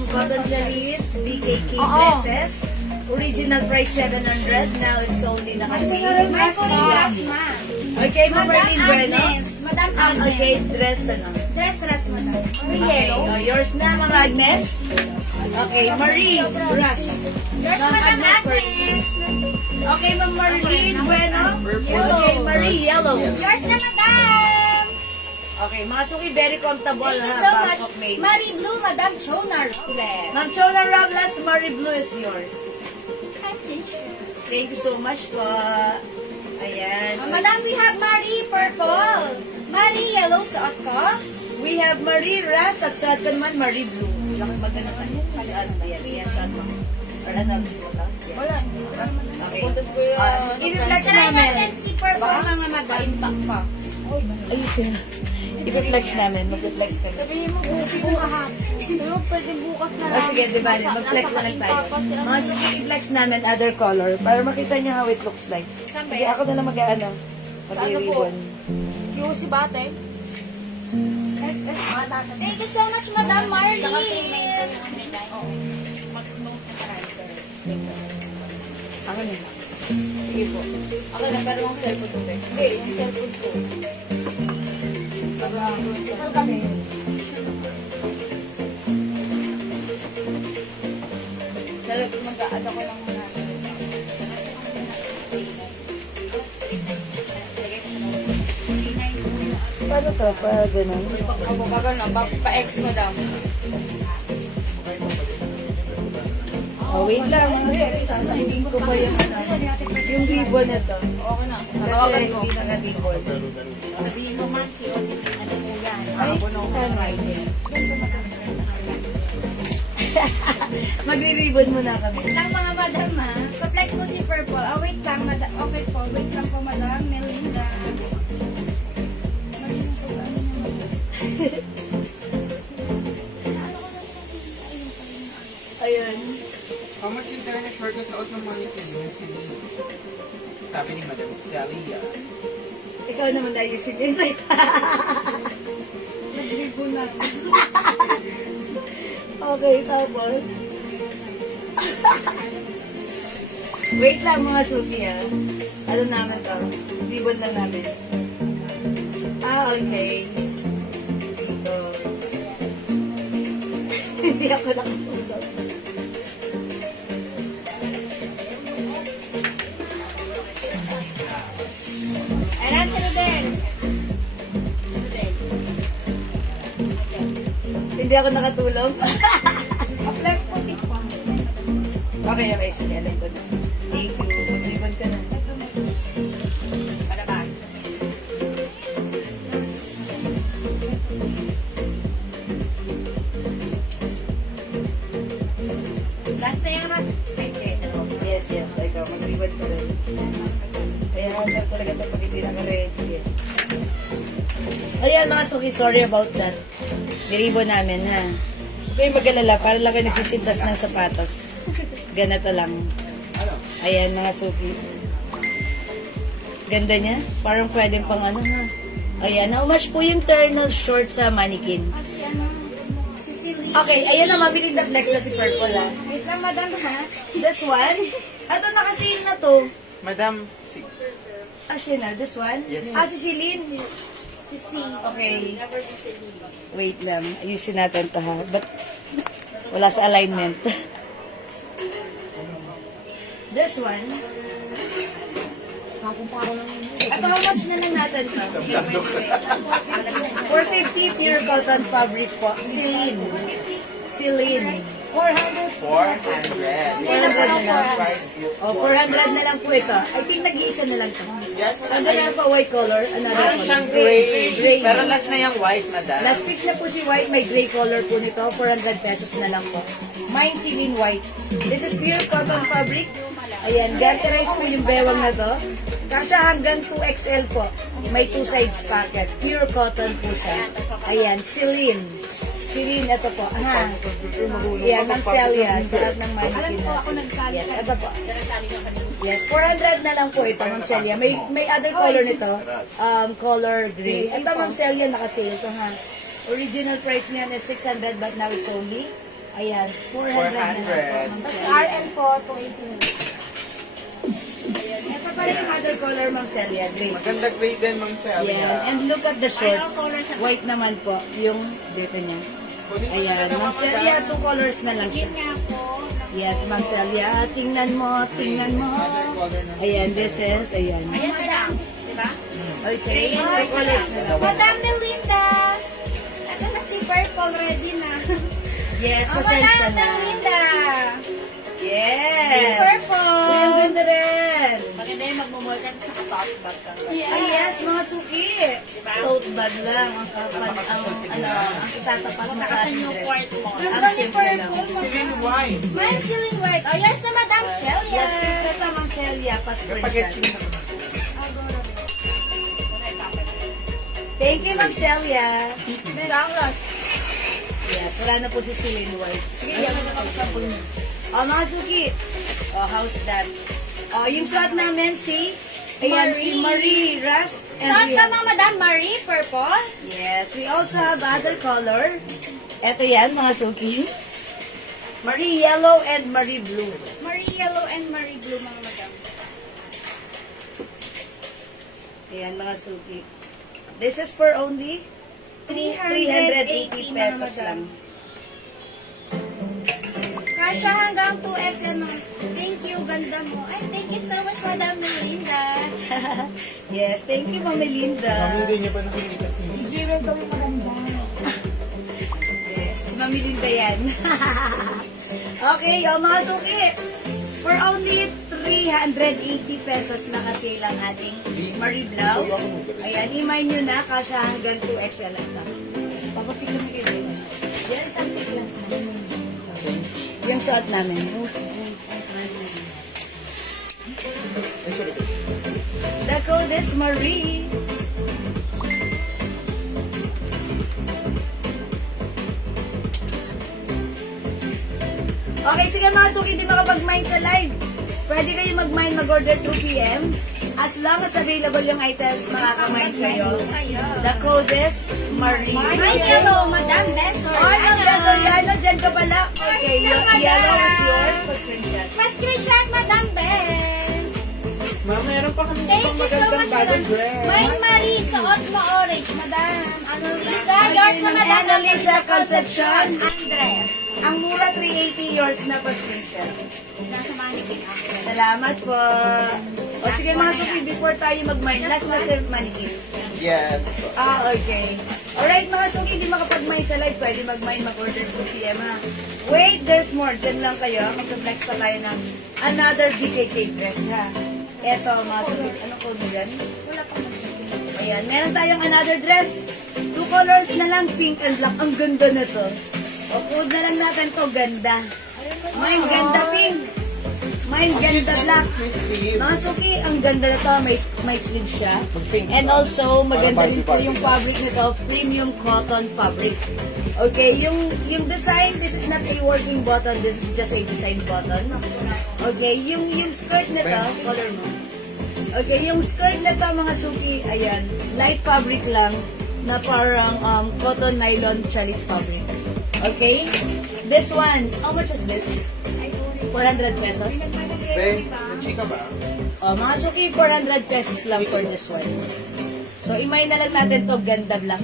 cotton chalis, BKK dresses. Original price 700. Now it's only nakasi. May Korean Ras, ma'am. Okay, Ma'am Madam Marlene Bueno. Agnes. Madam Okay, Agnes. dress ano. Dress Ras, madam. Okay, oh, yours na, Ma'am Agnes. Okay, Marie, Rush. Yours, Ma'am Madam Agnes, Agnes. Okay, Ma'am Marlene Bueno. Yellow. Okay, Marie, yellow. Yours na, madam. Okay, mga suki, very comfortable Thank you ha, so much. Bangkok made. Marie Blue, Madam Chona Robles. Ma'am Chona Robles, Marie Blue is yours. Passenger. Thank you so much po. Ayan. Madam, we have Marie Purple. Marie Yellow suot ko. We have Marie Ras at sa atin naman Marie Blue. Laki maganda naman yan. Saan ba yan? Yan saan mo. Or ano, gusto mo ka? Yan. Wala. Okay. Puntas ko yung... I-reflex Try namin. natin si Purple, mga madam. Paintak pa. Ayusin. I-flex namin. Mag-flex kami. Sabihin mo, bukas. Pero pwede bukas na lang. Sige, di ba? Mag-flex na lang tayo. Mga suki, i-flex namin other color para makita niyo how it looks like. Sige, ako na lang mag-ano. Mag-i-ribbon. QC bate. Thank you so much, Madam Marley. Ako na. Sige po. Ako na, pero ang cellphone ko. Hindi, yung cellphone ko. Ito kami. Cellphone, mag-ano ko lang muna. Paano to? Para ganun. Ako gagano, pa-ex madam. Oh, wait lang. Hingin ko pa yung ano. Yung ribbon na to. Okay na. Kasi Natawagan ko. hindi naka-ribbon. Ay, ano? Magre-ribbon muna kami. Wait lang mga madam ha. Pa-flex mo si Purple. Oh, wait lang. Okay po. Wait lang po, Madam Melinda. Ayun. How much yung tayo na short na suot ng mannequin? Yung sabi ni Madam Celia. Ikaw naman dahil si Jesse. Nag-ribbon na. Okay, tapos. Wait lang mga suki ha. Ano namin to? Ribbon lang namin. Ah, okay. Dito. Hindi ako nakatulog. Ayan, Rodel. Hindi ako nakatulog. Pa-flex po si Purple. Okay, okay. Sige, alam ko na. Thank you. Mag-ribbon ka na. Para ba? Last na yung ras. Yes, yes. Ikaw, mag-ribbon ka rin. Kaya sir talaga ito pag hindi naka-ready. Ayan mga suki, sorry about that. Niribbon namin ha. Okay, mag-alala. Para lang kayo nagsisintas ng sapatos. Ganito lang. Ayan mga suki. Ganda niya. Parang pwedeng pang ano ha. Ayan, how much po yung ternal short sa mannequin? Kasi ano, si Celine. Okay, ayan na, mabiling na flex na si Purple ha. Wait lang, Madam ha. This one. Ito naka-sale na to. Madam, As na, this one? Yes. Ah, si Celine. Si C. Okay. Wait lang. Ayusin natin to ha. But, wala sa alignment. This one. At how much na lang natin to? 450 pure cotton fabric po. Celine. Celine. 400. 400 na lang. Price is Oh, 400 na lang po ito. I think nag-iisa na lang to. Yes, Ang madam. ganyan pa white color. Another Meron color. siyang gray. Gray. Pero last na yung white, madam. Last piece na po si white, may gray color po nito, 400 pesos na lang po. Mine Celine white. This is pure cotton fabric. Ayan, ganterize po yung bewang na to. Kasya hanggang 2XL po. May 2 sides pocket. Pure cotton po siya. Ayan, Celine. Celine, ito po. Ha? Ayan, Ma'am Celia, sa lahat ng mannequin na. Yes, ito po. Yes, 400 na lang po ito, Ma'am Celia. May other color nito, color gray. Ito, Ma'am Celia, naka-sale to, ha? Original price niyan is 600 but now it's only, ayan, 400 na lang po, Ma'am Celia. RL po, 280. Ito pa rin yung other color, Ma'am Celia, gray. Maganda grade din, Ma'am Celia. Ayan, and look at the shorts. White naman po, yung dito niya. Ayan, Ma'am Celia, 2 colors na lang siya. Yes, Ma'am Celia, tingnan mo, tingnan mo. Ayan, this is, ayan. Ayan, Madam. Diba? Okay, 2 colors na lang. Madam Melinda. Ito na si Purple, ready na. Yes, Oh, pasensya Madam na. Melinda. Yes! Purple. Uy, ang ganda rin. Maganda yung magmumul ka sa kapatid bag ka. Ay, yes, mga suki. Tote bag lang ang itatapat mo sa ating dress. Ang simple lang. Celine white. Mine Celine White. Oh, yours na Madam Celia. Yes, please na ito, Ma'am Celia. Spaghetti Pa-screenshot. naman. Thank you, Ma'am Celia. Sanglas. Yes, wala na po si Celine White. Sige, yan na ako. Mga suki. How's that? Yung suot namin si... Ayan, si Marie Rust. Suot ka mga madam, Marie, purple. Yes, we also have other color. Ito yan, mga suki. Marie Yellow and Marie Blue. Marie yellow and Marie blue mga madam. Ayan, mga suki. This is for only 380 pesos lang. Kasha hanggang 2XL mga. Thank you, ganda mo. Ay, thank you so much, Madam Melinda. Yes, thank you, Ma'am Melinda. Hindi niyo pa nakikita si Zero daw yung maganda. Yes, si Ma'am Melinda yan. Okay, mga suki. For only 380 pesos na kasi lang ating Marie Blouse. Ayan, imay nyo na, kasha hanggang 2XL lang. Papatik lang kayo. Yan, something lang sa namin. Yung suot namin. The code is Marie. Okay, sige mga suki, hindi makapag-mine sa live. Pwede kayo mag-mine, mag-order 2 p.m. As long as available yung items, makaka-mine kayo. The code is Marie. Ay, yellow, Madam Beso. Ay, Ma'am Soriano, dyan ka pala. Okay, yellow is yours. Pa-screenshot. Pa-screenshot, Madam Ben. Ma'am, meron pa kami Thank pang you so magandang much, bagong Madam. dress. Mine Marie, suot mo orange, Madam. Annalisa, yours na Madam. Annalisa Concepcion. Andres. Ang mura 380 yours na pa-screenshot. Nasa mannequin ako. Salamat po. O sige mga suki, before tayo mag-mine, last na si Manikin. Yes. Okay. Alright mga suki, hindi makapag-mine sa live, pwede mag-mine, mag-order 2 p.m. ha. Wait, there's more. Diyan lang kayo. Mag-flex pa tayo ng another BKK dress ha. Eto mga suki, anong code mo dyan? Wala pa mo. Ayan, meron tayong another dress. 2 colors na lang, pink and black. Ang ganda na to. O, code na lang natin to, ganda. Mine ganda pink. Mine ganda black. May sleeve. Mga suki, ang ganda na to. May sleeve siya. And also, maganda rin po yung fabric nito. Premium cotton fabric. Okay, yung design, this is not a working button. This is just a design button. Okay, yung skirt na to, color mo. Okay, yung skirt na to, mga suki, ayan, light fabric lang na parang cotton nylon challis fabric. Okay? This one, how much is this? 400 pesos. Ben, chika ba? Mga suki, 400 pesos lang for this one. So, imay na lang natin to, ganda black.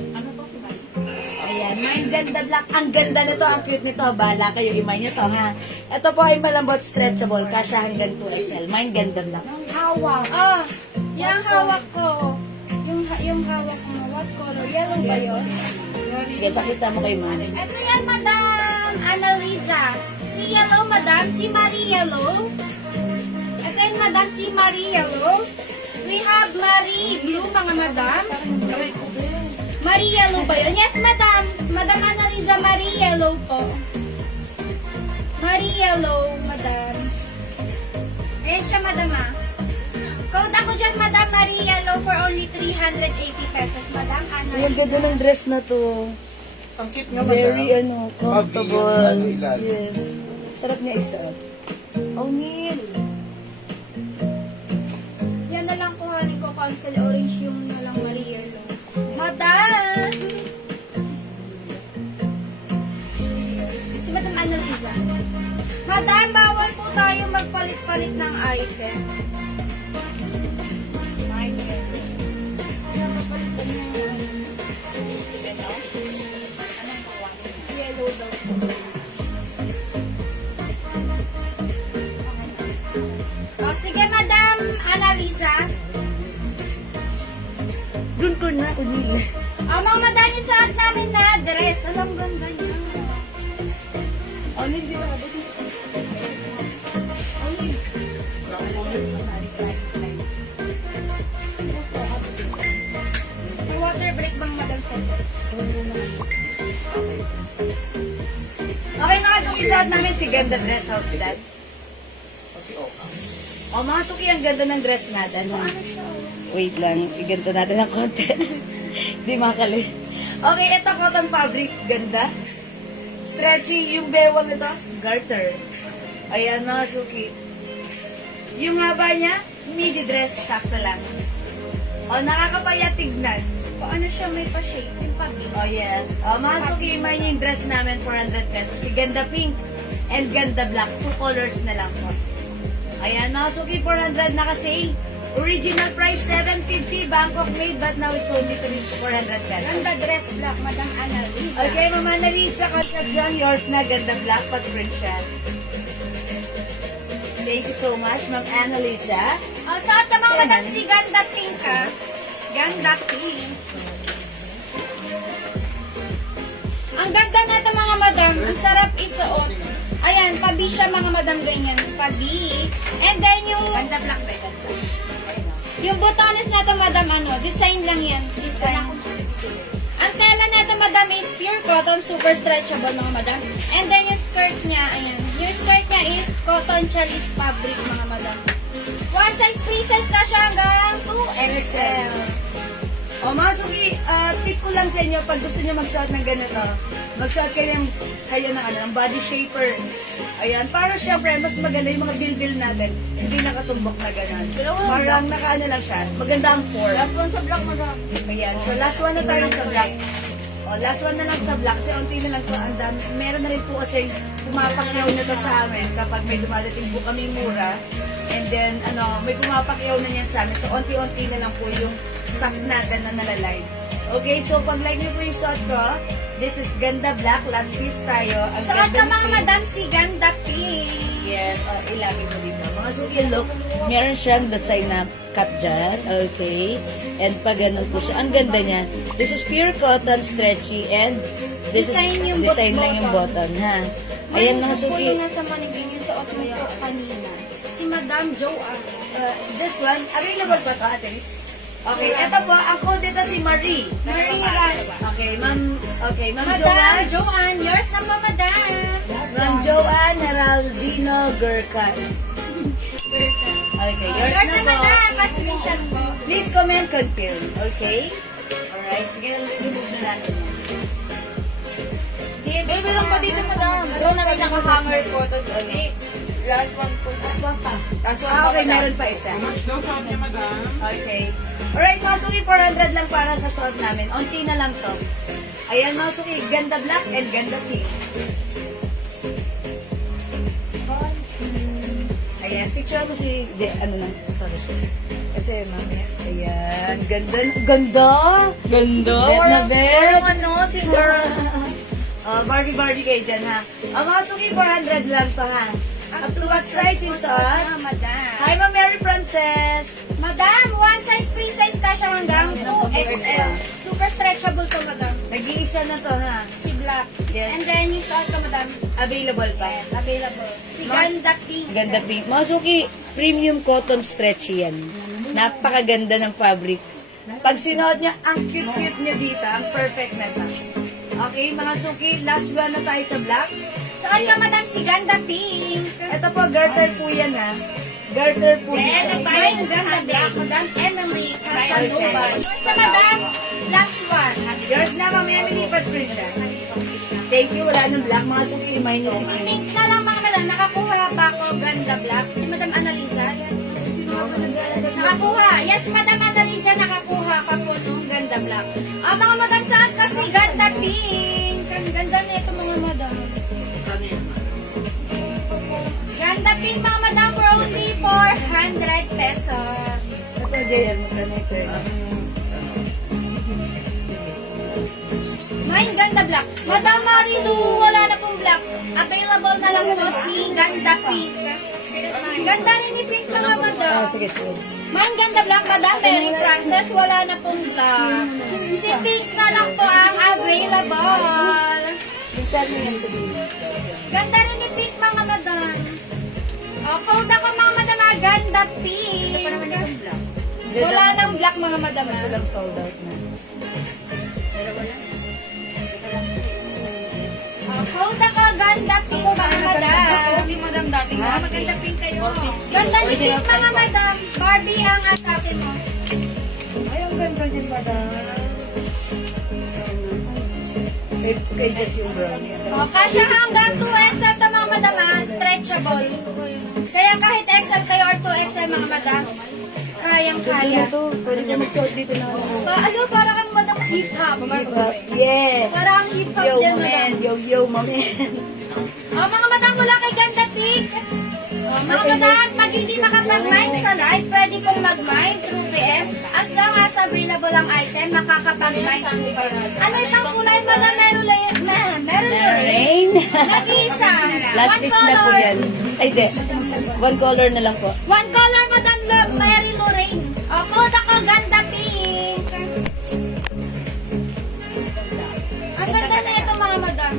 Ayan, mine ganda black. Ang ganda nito, ang cute nito. Bahala kayo, imay nyo to, ha? Ito po ay malambot, stretchable, kasya hanggang 2XL. Mine ganda black. Hawak. Yung hawak ko. Yung hawak mo, what color? Yellow ba yun? Sige, pakita mo kay ma'am. Ito yan, Madam Annalisa. Si Yellow, Madam. Si Marie Yellow. Ito yan, Madam. Si Marie Yellow. We have Marie Blue, mga Madam. Marie Yellow ba yun? Yes, Madam. Madam Annalisa, Marie Yellow po. Marie Yellow, Madam. Ayan siya, Madam, ah. Code ako dyan, Madam Marie Yellow for only 380 pesos, Madam Ay, ang Annalisa. ganda ng dress na to. Ang cute nga Very, madam. comfortable. Ano, ilalim. Yes. Sarap niya isuot. Oh, Neil. Yan na lang kuhanin ko, Council Orange, yung nalang Marie Yellow. Madam! Si Madam Annalisa. Madam, bawal po tayo magpalit-palit ng item. Yellow daw po. O, sige, Madam Annalisa. Doon ko na, Neil. Mga madam, yung suot namin na dress. Alam, ganda niya. Oh, Neil, di ba? May water break bang Madam Center? Okay, mga suki, suot namin si Ganda Dress House Dad. Okay, okay. O, mga suki, ang ganda ng dress natin. Ano siya? Wait lang, iganto natin ng konti. Di makali. Okay, ito cotton fabric. Ganda. Stretchy yung bewang nito. Garter. Ayan mga suki. Yung haba niya, midi dress, sakto lang. O, nakakapaya tignan. Paano siya may pa-shape? Yung pa-big. Oh, yes. O, mga suki, may yung dress namin, 400 pesos. Si ganda pink and ganda black. 2 colors na lang po. Ayan, mga suki, 400 naka-sale. Original price, 750. Bangkok made, but now it's only 400 pesos. Ganda dress black, Madam Annalisa. Okay, Mama Annalisa, contact dyan. Yours na, ganda black, pa-screenshot. Thank you so much, Ma'am Annalisa. Suot ka mga Sino? Madam si ganda pink ha. Ganda pink. Ang ganda na ito mga madam. Ang sarap isuot. Ayan, pabi siya mga madam ganyan. Pabi. And then yung... Ganda black ba? Yung butones na ito madam design lang yan. Design. Ang tela na ito madam is pure cotton, super stretchable mga madam. And then yung skirt niya, ayan. Yung skirt niya is cotton chalis fabric mga madam. One size, free size na siya hanggang 2XL. O mga suki, tip ko lang sa inyo, pag gusto nyo magsuot ng ganito, magsuot kayo ng body shaper. Ayan, para syempre, mas maganda yung mga bilbil natin. Hindi nakatumbok na gano'n. Parang nakaano lang siya. Maganda ang form. Last one sa black, madam. Ayan, so last one na tayo sa black. O, last one na lang sa black. Kasi unti na lang to, ang dami. Meron na rin po kasi pumapakyaw na to sa amin kapag may dumadating po kami mura. And then, may pumapakyaw na niyan sa amin. So, unti-unti na lang po yung stocks natin na nalalive. Okay, so pag like niyo po yung suot ko, this is ganda black. Last piece tayo. Ang Suot ka ganda mga pink. madam si ganda pink. Yes, ilagay mo dito. Mga suki, look, meron siyang design na cut dyan. Okay. And pag ganun po siya. Ang ganda niya. This is pure cotton, stretchy, and this Design is yung design lang yung bottom. bottom, ha? Ayan mga Po suki. yung nasa manigin yung suot mo po kanina. Si Madam Joanne. This one, available ba ito, Atis? Okay, ito po, ang code dito si Marie. Marie Ras. Okay, Ma'am Madam Joanne. Joanne, yours na po madam. Ma'am Joanne Heraldino Gurkan. Okay, yours Yours na na po. madam. Pa-screenshot po. Please comment, confirm. Okay? Alright, sige, remove na natin. May meron pa dito, madam. Doon na may naka-hanger po. Tapos last one po. Last one pa. Last one pa, Okay, madam. meron pa isa. How much daw sa niya, madam? Okay. Alright, mga suki, 400 lang para sa suot namin. Unti na lang to. Ayan, mga suki, ganda black and ganda pink. Ayan, picture ko si... sorry. Kasi, mamaya. Ayan, ganda. Ganda! Ganda. Bet na bet. Parang si girl. Barbie kayo dyan, ha? Ang mga suki, 400 lang to, ha? Up to what size yung suot? Madam. Hi, Ma'am Mary Frances! Madam, one size, free size ka siya hanggang 2XL. Super stretchable to madam. Nag-iisa na to, ha? Si black. Yes. And then yung suot ko madam. Available pa. Yes, available. Si Mas- ganda pink. Ganda pink. Mga suki, premium cotton stretchy yan. Napakaganda ng fabric. Pag sinuot niya, ang cute-cute niya dito. Ang perfect na ito. Okay, mga suki, last one na tayo sa black. Suot ka madam si ganda pink. Ito po, garter po yan, ha? Garter po yan. May ganda black madam Emily Casanova. Yours na madam. Last one. Yours na, Ma'am Emily, pa-screenshot. Thank you, wala ng black. Mga suki, may niyo Si si pink na lang mga madam. Nakakuha ba ako ganda black? Si madam Annalisa. Nakakuha. Yes, madam Annalisa, nakakuha ka po nung ganda black. Mga madam, saan kasi ganda pink? Ang ganda na ito mga madam. Kano yan, madam? Ganda pink mga madam for only 400 pesos. Ito, JR mo ka na ito. May ganda black. Madam Marilu, wala na pong black. Available na lang po si ganda pink. Ganda rin ni pink mga madam. Sige. May ganda black, madam Mary Frances, wala na pong black. Si pink na lang po ang available. Tingnan mo yan sa video. Ganda rin ni pink mga madam. Fold ako mga madam, ganda pink. Wala nang black mga madam. Ito lang sold out na. Fold ako, ganda pink mga madam. Hindi, madam, dating maganda pink kayo. Ganda ni pink mga madam. Barbie ang atake mo. Ay, ang ganda din, madam. Kay Jess yung brown. O, kasya hanggang 2XL to mga madam, stretchable. Kaya kahit XL kayo or 2XL mga madam, kayang-kaya. Pwede ko mag-sort dito na ako. Ano, parang kang madam hip-hop. Yeah! Parang hip-hop Yo, dyan, man! madam. Yo, man! O, mga madam, mula kay Ganda Pig. O, mga madam, pag hindi makapag-mine sa live, pwede pong mag-mine through PM. As long as available ang item, makakapag-mine. Ano itang kulay, madam? Meron Rain! Nag-iisa. Last One piece na po color. yan. Ay, di. One color na lang po. One color, Madam Mary Lorraine. O, koda ko, Ganda Pink. Ang ganda na ito, mga madam.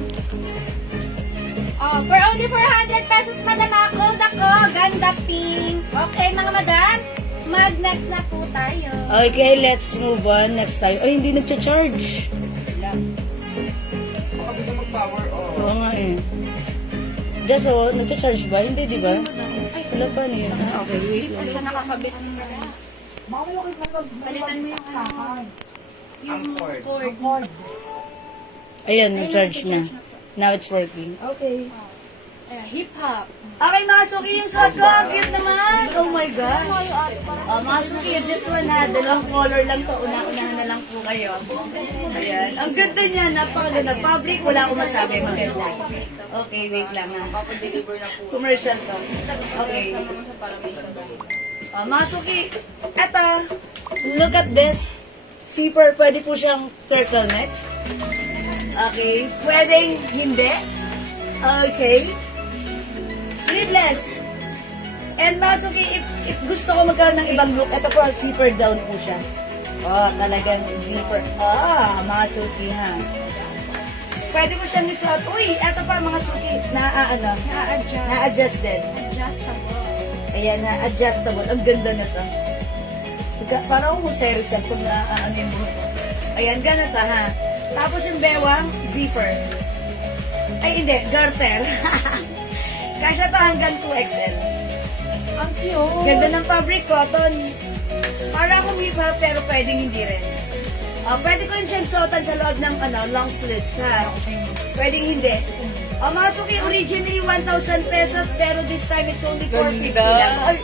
For only 400 pesos, madam, koda ko, Ganda Pink. Okay, mga madam, mag-next na po tayo. Okay, let's move on. Next tayo. Ay, hindi nagcha-charge. Baka bigla mag-power off. Oo nga eh. Just nagcha-charge ba? Hindi, di ba? Ay, wala pa niya. Okay, wait lang. Nakakabit. Baka mo kayo palitan mo yung sakay. Ang cord. Cord. Ayan, nag-charge na. Now it's working. Okay. Hip-hop. Okay, mga suki, yung suot ko. Ang cute naman. Oh my gosh. Mga suki, this one ha. Dalawang color lang to. Una-unahan na lang po kayo. Ayan. Ang ganda niya. Napakaganda. Fabric, wala akong masabi. Maganda. Okay, wait lang ha. Commercial to. Okay. Mga suki, eto. Look at this. Zipper, pwede po siyang turtleneck. Okay. Pwedeng hindi. Okay. Sleeveless. And masuki, if gusto ko magkaroon ng ibang look, ito po, zipper down po siya. Oh, talagang zipper. Masuki ha. Pwede mo siyang isuot. Uy, ito pa mga suki, na-adjust din. Adjustable. Ayan, na-adjustable. Ang ganda na to. Parang kung serious yan, kung na-ano yung buhok ko. Ayan, ganito ha. Tapos yung bewang, zipper. Ay, hindi, garter. Kasya to hanggang 2XL. Ang cute. Ganda ng fabric, cotton. Para akong hip-hop, pero pwedeng hindi rin. Pwede ko rin siyang suotan sa loob ng long sleeves, ha? Pwedeng hindi. Mga suki, originally 1,000 pesos, pero this time it's only 450 lang.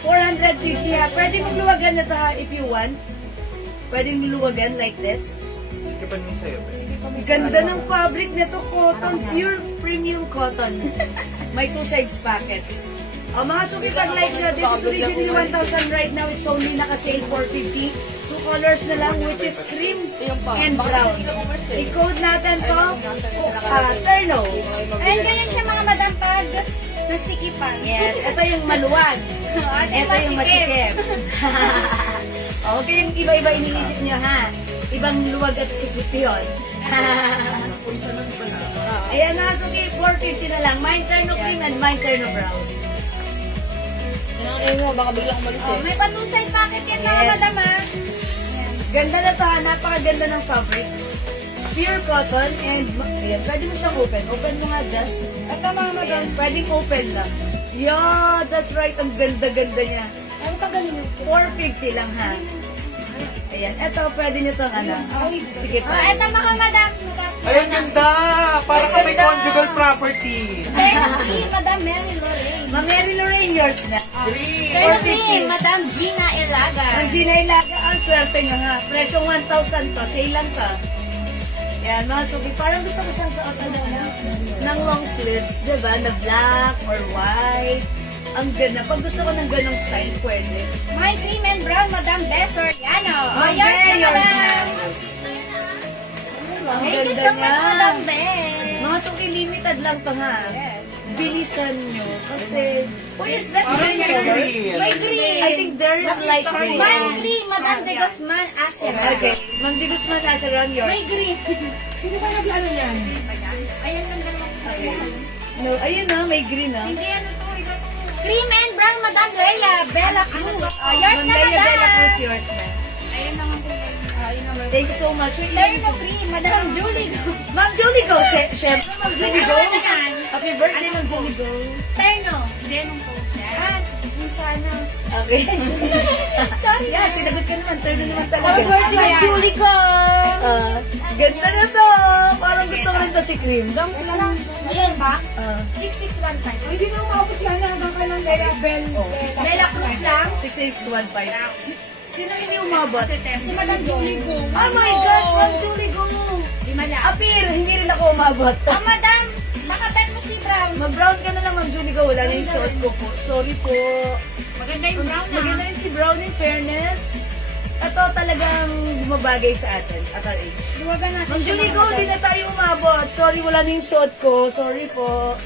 450 ha. Pwede mong luwagan na to ha, if you want. Pwede mong luwagan like this. Kapan mo sa'yo. Ganda ng fabric nito, cotton, pure premium cotton. May 2 sides pockets. Mga suki, pag like nyo, this is originally 1,000 right now. It's only naka-sale 450. 2 colors na lang, which is cream and brown. I-code natin to, Terno. Ayan, ganyan siya mga madam pag nasikipan. Yes, ito yung maluwag. Ito yung masikip. Huwag kayong iba-iba iniisip nyo, ha? Ibang luwag at sikip yun. Ayan na, suki, 450 na lang. Mine Terno cream and mine Terno brown. Baka biglang umalis May patusay packet yan mga Yes. madam ha. Ganda na to, ha? Napakaganda ng fabric. Pure cotton and, ayan, pwede mo siyang open. Open mo nga, Jess. Ito mga madam. Ayan, pwedeng open lang. Yeah, that's right. Ang ganda-ganda niya. Ano tagalin mo? 450 lang, ha? Ayan, eto, pwede nyo itong sige pa. Ito mga madam. Ay, ang ganda! Parang ka may conjugal property. Bentley, Madam Mary Lorraine. Ma'am Mary Lorraine, yours na. Green! Pero 450. cream, Madam Gina Elaga. Ang Gina Ilaga, ang swerte nyo, ha? Presyong 1,000 to, sale lang to. Yan, mga suki, parang gusto ko siyang suotan ng long sleeves, di ba? Na black or white. Ang ganda. Pag gusto ko ng ganong style, pwede. My cream and brown, Madam Bess Soriano. Oh, yours na, yours na. madam. Ang Thank you ganda so much, niya. Madam Bess. Mga suki, limited lang to, ha? Yes. Bilisan nyo. Kasi, what is that Parang green may color? green. May green. I think there is light green. My cream, Madam de Guzman Acera. Okay. Ma'am Di Guzman, nasa around yours. May green. Sino ba nag-ano yan? Ayan ang dalawang kulay. No, ayun na, may green na. Cream and brown, Madam Leia Bella Cruz. Yours na, Mandaya Bella Madam. Cruz, yours na. Ayan naman po. Thank you so much. Learn the cream, Madam Julie. Ma'am Julie Go. Siyempre, Ma'am Julie Go. Ano yan? Happy birthday, Ma'am Julie Go. Terno. Denon po. Ah, sana. Okay. Sorry. Yeah, sinagot ka naman. Turn na naman Happy talaga. birthday, Ma'am Julie ko! Ganda na to. Parang gusto ko rin to si Cream. Dam ko lang. Ayan ba? 6615. Ay, hindi na umabot yan hanggang kay ng Bella Bell. Bella Cruz lang. 6615. Sino hindi umabot? Si Madam Julie Go. Oh my gosh, Ma'am Julie, go! Apir, hindi rin ako umabot. Oh, Madam, nakabet mo si Brown. Mag-brown ka na lang, Ma'am Julie, go. Wala na yung suot ko po. Sorry po. Maganda yung brown Maganda rin si Brown in fairness. Ito talagang bumabagay sa atin at our age. Luwagan natin. Ma'am Julie, go. Di na tayo umabot. Sorry, wala na yung suot ko. Sorry po.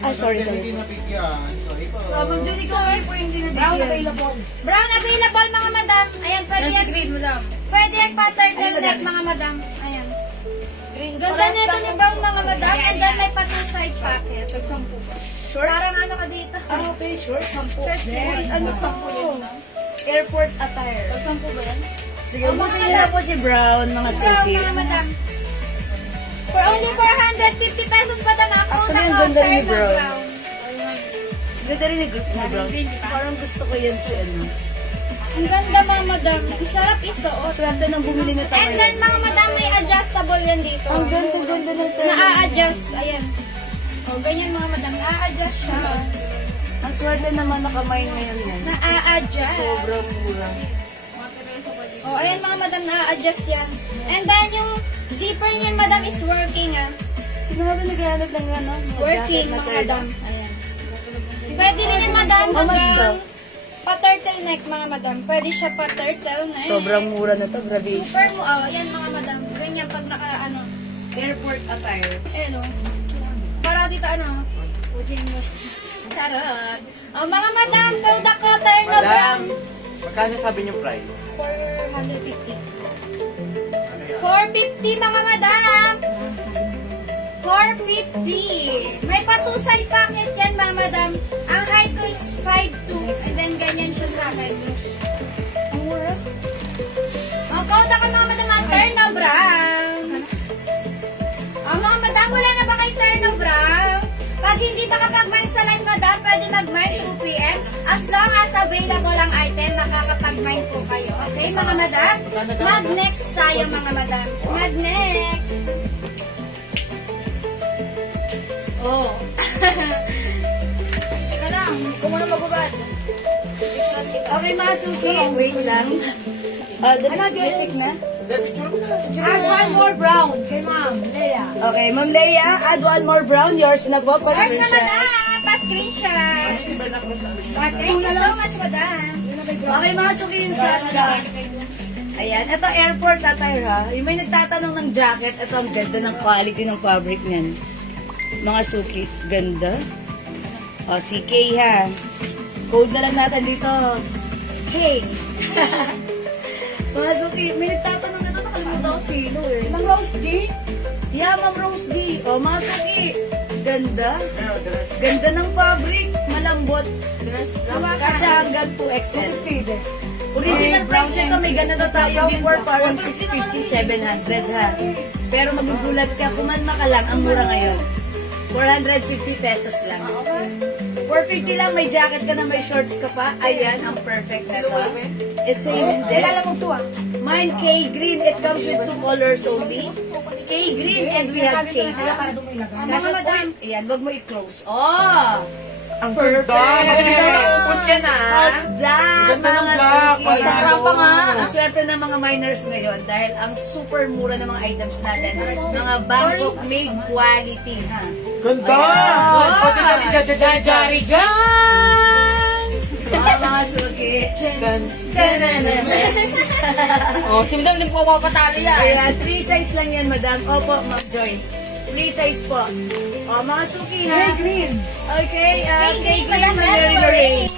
Ah, sorry, Hindi sorry. napigyan. Sorry po. So, Ma'am Julie, sorry po hindi na Brown available. Brown available, mga madam. Ayan, pwede Yan si yan. Green, madam. Pwede yan pa turtleneck, madam? mga madam. Ayan. Green. Ganda nito ni Brown, mga madam. And then may pa two side pocket. Tagsampu ba? Sure? Parang ano ka dito. Ah, okay, sure. Sampo. Short sleeve. Ano to? Tagsampu yun, madam. Airport attire. Tagsampu ba yan? Sige, ubusin niyo na po si Brown, mga Brown, suki. mga madam. For only 450 pesos, madam. Ako Actually, na ang ganda rin ni counter na Brown. Ganda rin yung group ni Brown. Parang gusto ko yan si ano. Ang ganda, mga madam. Ang sarap isuot. Swerte nang bumili na tayo. And then, mga madam, may adjustable yan dito. Ang ganda-ganda ng terno. Na-a-adjust. Ayan. O, ganyan, mga madam. Na-a-adjust siya. Ang swerte naman nakamay ngayon yan. Na-a-adjust. Sobrang mura. O, ayan, mga madam, na-a-adjust yan. And then, yung zipper niyan, madam, is working, ah. Sino ba naghanap ng ano? Working, jacket na mga terno? madam. Ayan. Pwede rin yan, madam. How much daw? Hanggang pa-turtleneck, mga madam. Pwede siya pa-turtleneck. Sobrang mura na to, grabe. Super mo. Oh, ayan, mga madam. Ganyan pag naka, ano. Airport attire. Ayan, o. Para dito, ano. Ujin mo. Charot. Oh, mga madam, go the cutter na Madam, brown. magkano sabi niyo price? 450. Ano yan? 450, mga madam. 450. May pa two side pocket yan, mga madam. Ang height ko is 5'2". And then, ganyan siya sa akin. Ang mura. Ang kauta ka, mga madam, ang turn na brown. Mga madam, wala na ba kay turn na brown? Pag hindi pa kapag-mine sa line, madam, pwede mag-mine 2 p.m. As long as available ang item, makakapag-mine po kayo. Okay, mga madam? Mag-next tayo, mga madam. Mag-next. Oh. Teka lang, ikaw muna magbabad. Okay, mga suki. Wait lang. Dipik na? Hindi, picture ko na. Add one more brown kay Ma'am Leia. Okay, Ma'am Leia, add one more brown. Yours na po. First na, Pa-screenshot. madam. Pa-screenshot. Ano si Bella Cruz sabi niyo? Thank you so much, madam. Okay, mga suki yung shotgun. Ayan, ito airport attire ha. Yung may nagtatanong ng jacket, ito ang ganda ng quality ng fabric niyan. Mga suki, ganda. O, CK ha. Code na lang natin dito. Hey! Mga suki, may nagtatanong na ito, nakalimutan ko sino eh. Ma'am Rose G. Yeah, Ma'am Rose G. O, mga suki, ganda. Ano, dress? Ganda ng fabric, malambot. Kasya hanggang 2XL. Pwede. Original price nito, may ganda na tayo before, parang 650, 700 ha. Pero magugulat ka, kumalma ka lang, ang mura ngayon. 450 pesos lang. 450 lang, may jacket ka na, may shorts ka pa. Ayan, ang perfect na to. It's a Kilala mo to ah. mine K-green. It comes with 2 colors only. K-green and we have K-black. Mga madam, ayan, wag mo i-close. Oh! Ang Perfect. ganda! Mag-upos yan How's that, Ganda ng mga black, suki? wala. Sarap pa nga. Ang swerte ng mga miners ngayon dahil ang super mura ng mga items natin, mga Bangkok made quality, ha? Ganda! Ayan. O, tignan, Mga suki. Oh, si madam din po mapapatalo yan. Ayan, 3 size lang yan, madam. Opo, Ma'am Joy. 3 size po. O, mga suki, ha? Green. Okay, Kay Green, Madam Mary Lorraine.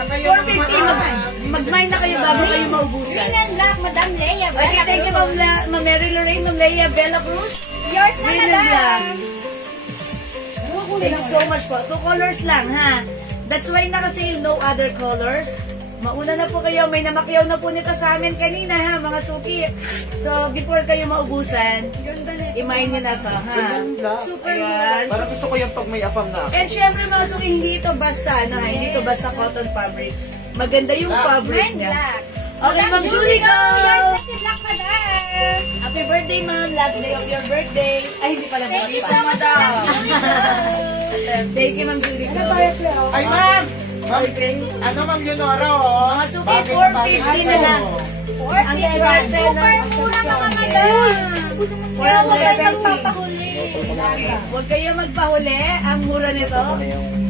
kayo. 450, mag-mine na kayo bago kayo maubusan. Green and black, madam Leia. Okay, thank you, Ma'am Mary Lorraine, Ma'am Leia, Bella Cruz. Yours na, Green and black. madam. Thank you so much po. 2 colors lang, ha? That's why naka-sale, no other colors. Mauna na po kayo. May namakyaw na po nito sa amin kanina ha, mga suki. So, before kayo maubusan, Ganda na. imain nyo na to ha. Super Ayan. Parang gusto ko yung pag may afam na. And syempre mga suki, hindi ito basta, ano ha, hindi ito basta cotton fabric. Maganda yung fabric Mine niya. black. Okay, Ma'am Julie, go! Yours na si Black Madam. Happy birthday, ma'am. Last day of your birthday. Ay, hindi pala. Thank you bukas so pa. much, Madam. Thank you, Ma'am Julie, go. Ay, ma'am! Ma'am, Okay. ano ma'am Leonora, oh? Mga suki, Bagay na bagay 450 na ako. lang. Ang swerte Super ng... mura mga madam. Pero wala nang papahuli. Okay. Huwag kayo magpahuli. Ang mura nito.